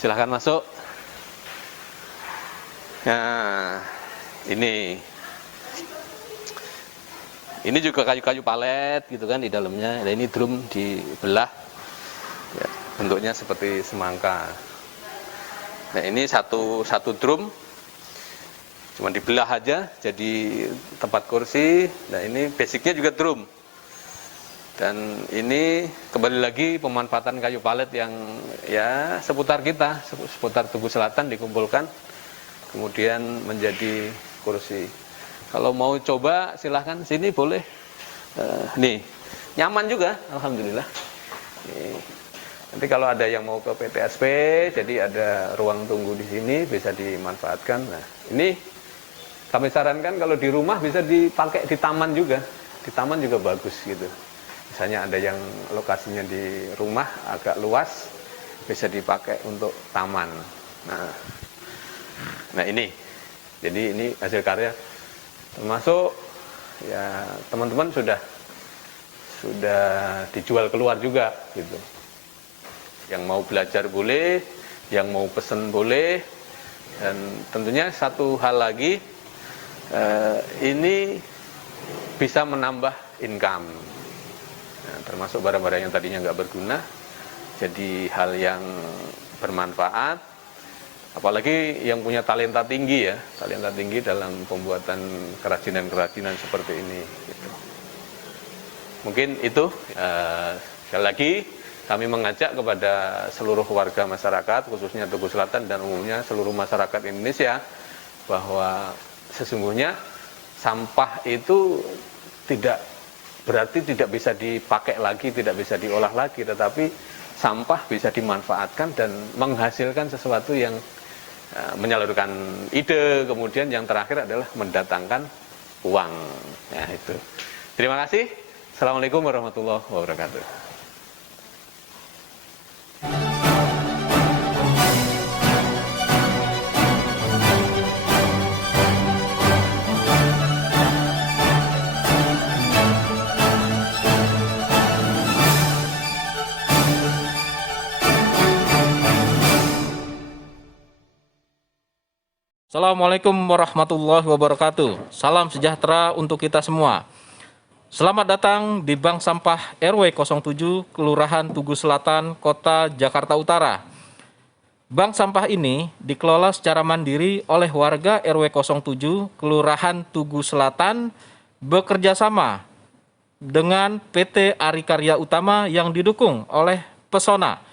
Silahkan masuk. Nah, ini juga kayu-kayu palet gitu kan di dalamnya. Nah, ini drum dibelah. Ya, bentuknya seperti semangka. Nah, ini satu drum cuma dibelah aja jadi tempat kursi. Nah, ini basicnya juga drum. Dan ini kembali lagi pemanfaatan kayu palet yang ya seputar kita, seputar Tugu Selatan dikumpulkan, kemudian menjadi kursi. Kalau mau coba silahkan sini boleh. Nih, nyaman juga, alhamdulillah. Nih. Nanti kalau ada yang mau ke PTSP, jadi ada ruang tunggu di sini bisa dimanfaatkan. Nah, ini kami sarankan kalau di rumah bisa dipakai di taman juga. Di taman juga bagus gitu. Misalnya ada yang lokasinya di rumah agak luas, bisa dipakai untuk taman. Nah ini, jadi ini hasil karya. Termasuk ya teman-teman sudah dijual keluar juga gitu. Yang mau belajar boleh, yang mau pesen boleh, dan tentunya satu hal lagi, ini bisa menambah income. Nah, termasuk barang-barang yang tadinya nggak berguna, jadi hal yang bermanfaat. Apalagi yang punya talenta tinggi ya, talenta tinggi dalam pembuatan kerajinan-kerajinan seperti ini. Gitu. Mungkin itu, sekali lagi kami mengajak kepada seluruh warga masyarakat, khususnya Tugu Selatan dan umumnya seluruh masyarakat Indonesia, bahwa sesungguhnya sampah itu tidak berarti tidak bisa dipakai lagi, tidak bisa diolah lagi, tetapi sampah bisa dimanfaatkan dan menghasilkan sesuatu yang menyalurkan ide, kemudian yang terakhir adalah mendatangkan uang. Ya, itu. Terima kasih. Assalamualaikum warahmatullahi wabarakatuh. Assalamualaikum warahmatullahi wabarakatuh. Salam sejahtera untuk kita semua. Selamat datang di Bank Sampah RW 07 Kelurahan Tugu Selatan, Kota Jakarta Utara. Bank sampah ini dikelola secara mandiri oleh warga RW 07 Kelurahan Tugu Selatan bekerja sama dengan PT Arikarya Utama yang didukung oleh Pesona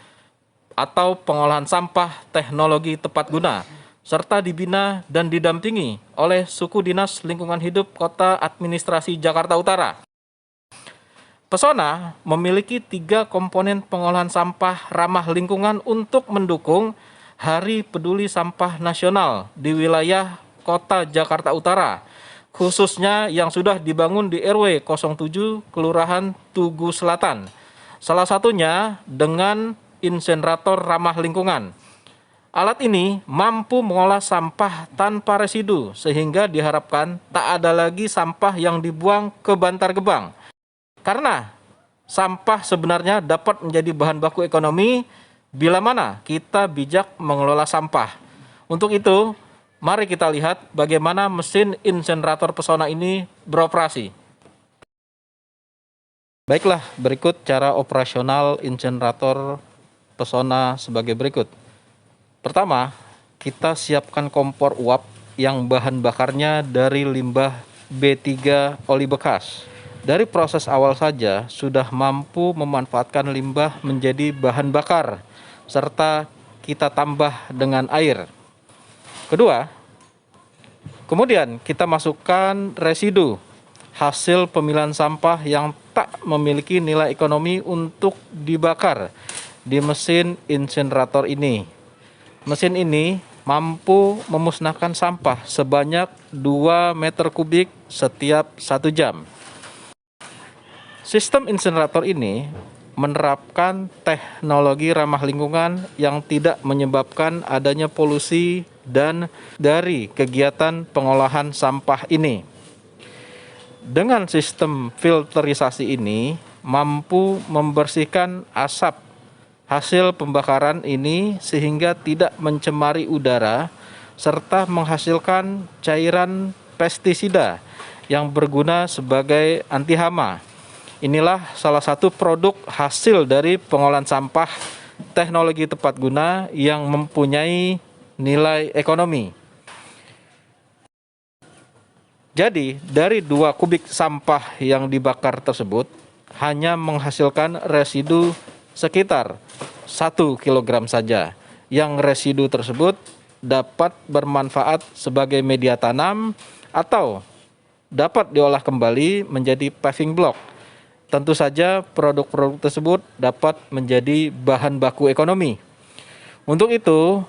atau pengolahan sampah teknologi tepat guna, serta dibina dan didampingi oleh Suku Dinas Lingkungan Hidup Kota Administrasi Jakarta Utara. Pesona memiliki 3 komponen pengolahan sampah ramah lingkungan untuk mendukung Hari Peduli Sampah Nasional di wilayah Kota Jakarta Utara, khususnya yang sudah dibangun di RW 07 Kelurahan Tugu Selatan. Salah satunya dengan insenerator ramah lingkungan. Alat ini mampu mengolah sampah tanpa residu sehingga diharapkan tak ada lagi sampah yang dibuang ke Bantar Gebang. Karena sampah sebenarnya dapat menjadi bahan baku ekonomi bila mana kita bijak mengelola sampah. Untuk itu, mari kita lihat bagaimana mesin insenerator Pesona ini beroperasi. Baiklah, berikut cara operasional insenerator Pesona sebagai berikut. Pertama, kita siapkan kompor uap yang bahan bakarnya dari limbah B3 oli bekas. Dari proses awal saja sudah mampu memanfaatkan limbah menjadi bahan bakar, serta kita tambah dengan air. Kedua, kemudian kita masukkan residu hasil pemilihan sampah yang tak memiliki nilai ekonomi untuk dibakar di mesin insenerator ini. Mesin ini mampu memusnahkan sampah sebanyak 2 meter kubik setiap 1 jam. Sistem insenerator ini menerapkan teknologi ramah lingkungan yang tidak menyebabkan adanya polusi dan dari kegiatan pengolahan sampah ini. Dengan sistem filterisasi ini mampu membersihkan asap hasil pembakaran ini sehingga tidak mencemari udara serta menghasilkan cairan pestisida yang berguna sebagai anti hama. Inilah salah satu produk hasil dari pengolahan sampah teknologi tepat guna yang mempunyai nilai ekonomi. Jadi, dari 2 kubik sampah yang dibakar tersebut hanya menghasilkan residu sekitar 1 kg saja. Yang residu tersebut dapat bermanfaat sebagai media tanam atau dapat diolah kembali menjadi paving block. Tentu saja produk-produk tersebut dapat menjadi bahan baku ekonomi. Untuk itu,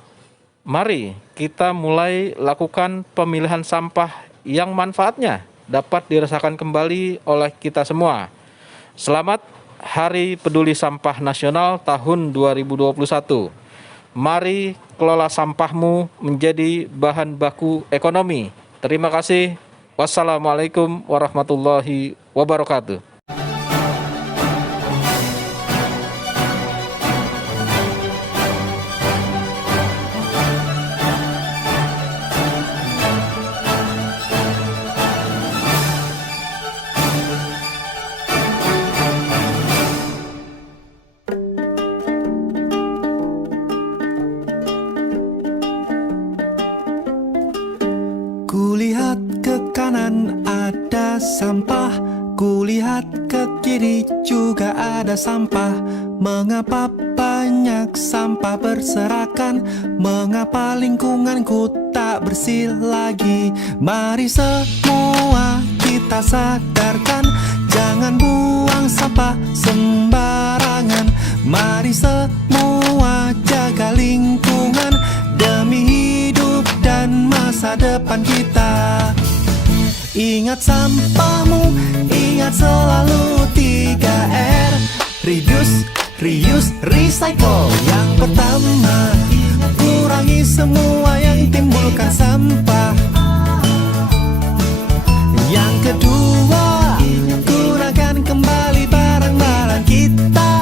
mari kita mulai lakukan pemilihan sampah yang manfaatnya dapat dirasakan kembali oleh kita semua. Selamat Hari Peduli Sampah Nasional tahun 2021. Mari kelola sampahmu menjadi bahan baku ekonomi. Terima kasih. Wassalamualaikum warahmatullahi wabarakatuh. ada sampah, kulihat ke kiri juga ada sampah. Mengapa banyak sampah berserakan? Mengapa lingkunganku tak bersih lagi? Mari semua kita sadarkan, jangan buang sampah sembarangan. Mari semua jaga lingkungan demi hidup dan masa depan kita. Ingat sampahmu, ingat selalu 3R. Reduce, reuse, recycle. Yang pertama, kurangi semua yang timbulkan sampah. Yang kedua, gunakan kembali barang-barang kita.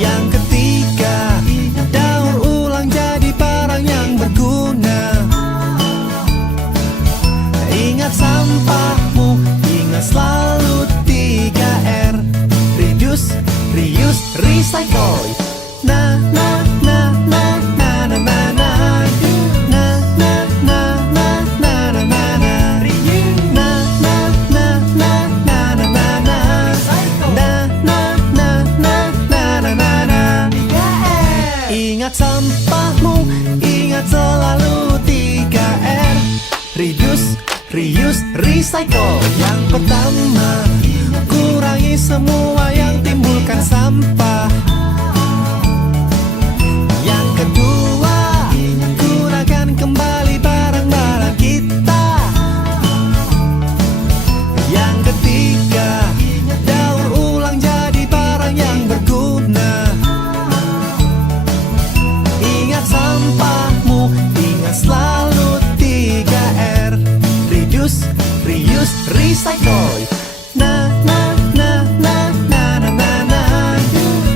Yang ketiga, daur ulang jadi barang yang berguna. Ingat sampahmu, ingat selalu 3R. Reduce, reuse, recycle. Na na na na na na na na. Na na na na na na na na. Na na na na na na na na. Na na na na na na na na. Ingat sampahmu, ingat selalu 3R. Reduce, reuse, recycle. Yang pertama, kurangi semua yang timbulkan sampah. Yang kedua, gunakan kembali barang-barang kita. Yang ketiga, daur ulang jadi barang yang berguna. Ingat sampahmu, ingat selalu 3R. Reduce, reuse, recycle. Na na na na na na na na.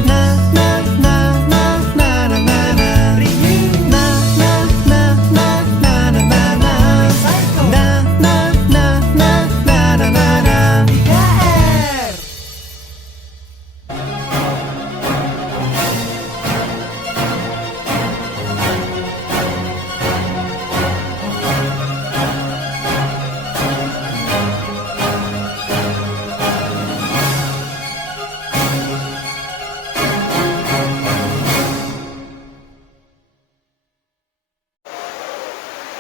Na na na na na na na na. Na na na na na na na na. Na na na na na na na na. 3R.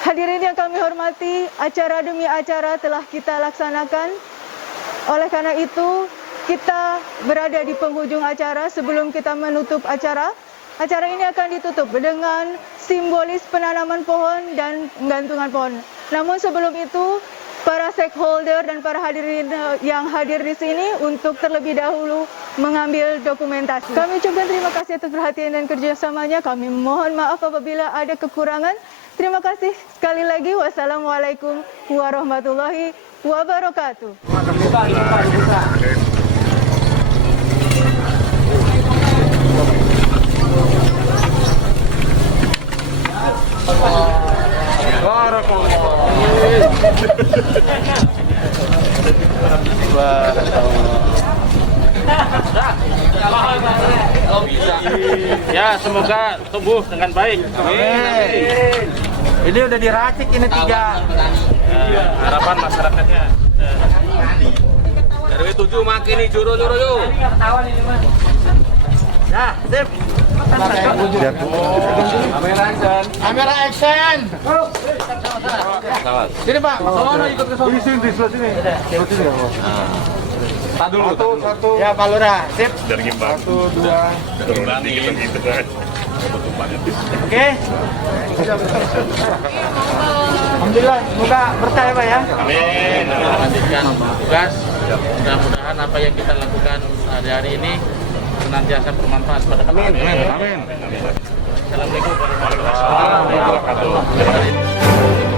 Hadirin yang kami hormati, acara demi acara telah kita laksanakan. Oleh karena itu, kita berada di penghujung acara. Sebelum kita menutup acara ini akan ditutup dengan simbolis penanaman pohon dan menggantungan pohon. Namun sebelum itu, para stakeholder dan para hadirin yang hadir di sini untuk terlebih dahulu mengambil dokumentasi. Kami ucapkan terima kasih atas perhatian dan kerjasamanya. Kami mohon maaf apabila ada kekurangan. Terima kasih sekali lagi. Wassalamualaikum warahmatullahi wabarakatuh. Ya, semoga tumbuh dengan baik. Amin. Ini udah diracik ini 3. Harapan masyarakatnya. RW 7 makin nih juru-juru yuk. Ya, sip. Kamera action. Sini Pak. Sono ikut ke sono. Sini di sebelah sini. Satu. Ya Pak Lurah, sip. Dari Gimbang. 1, 2. Gitu. Oke. Alhamdulillah, semoga berkah ya Pak ya. Amin. Lanjutkan tugas. Mudah-mudahan apa yang kita lakukan hari ini senantiasa bermanfaat pada kami. Amin. Assalamualaikum warahmatullahi wabarakatuh.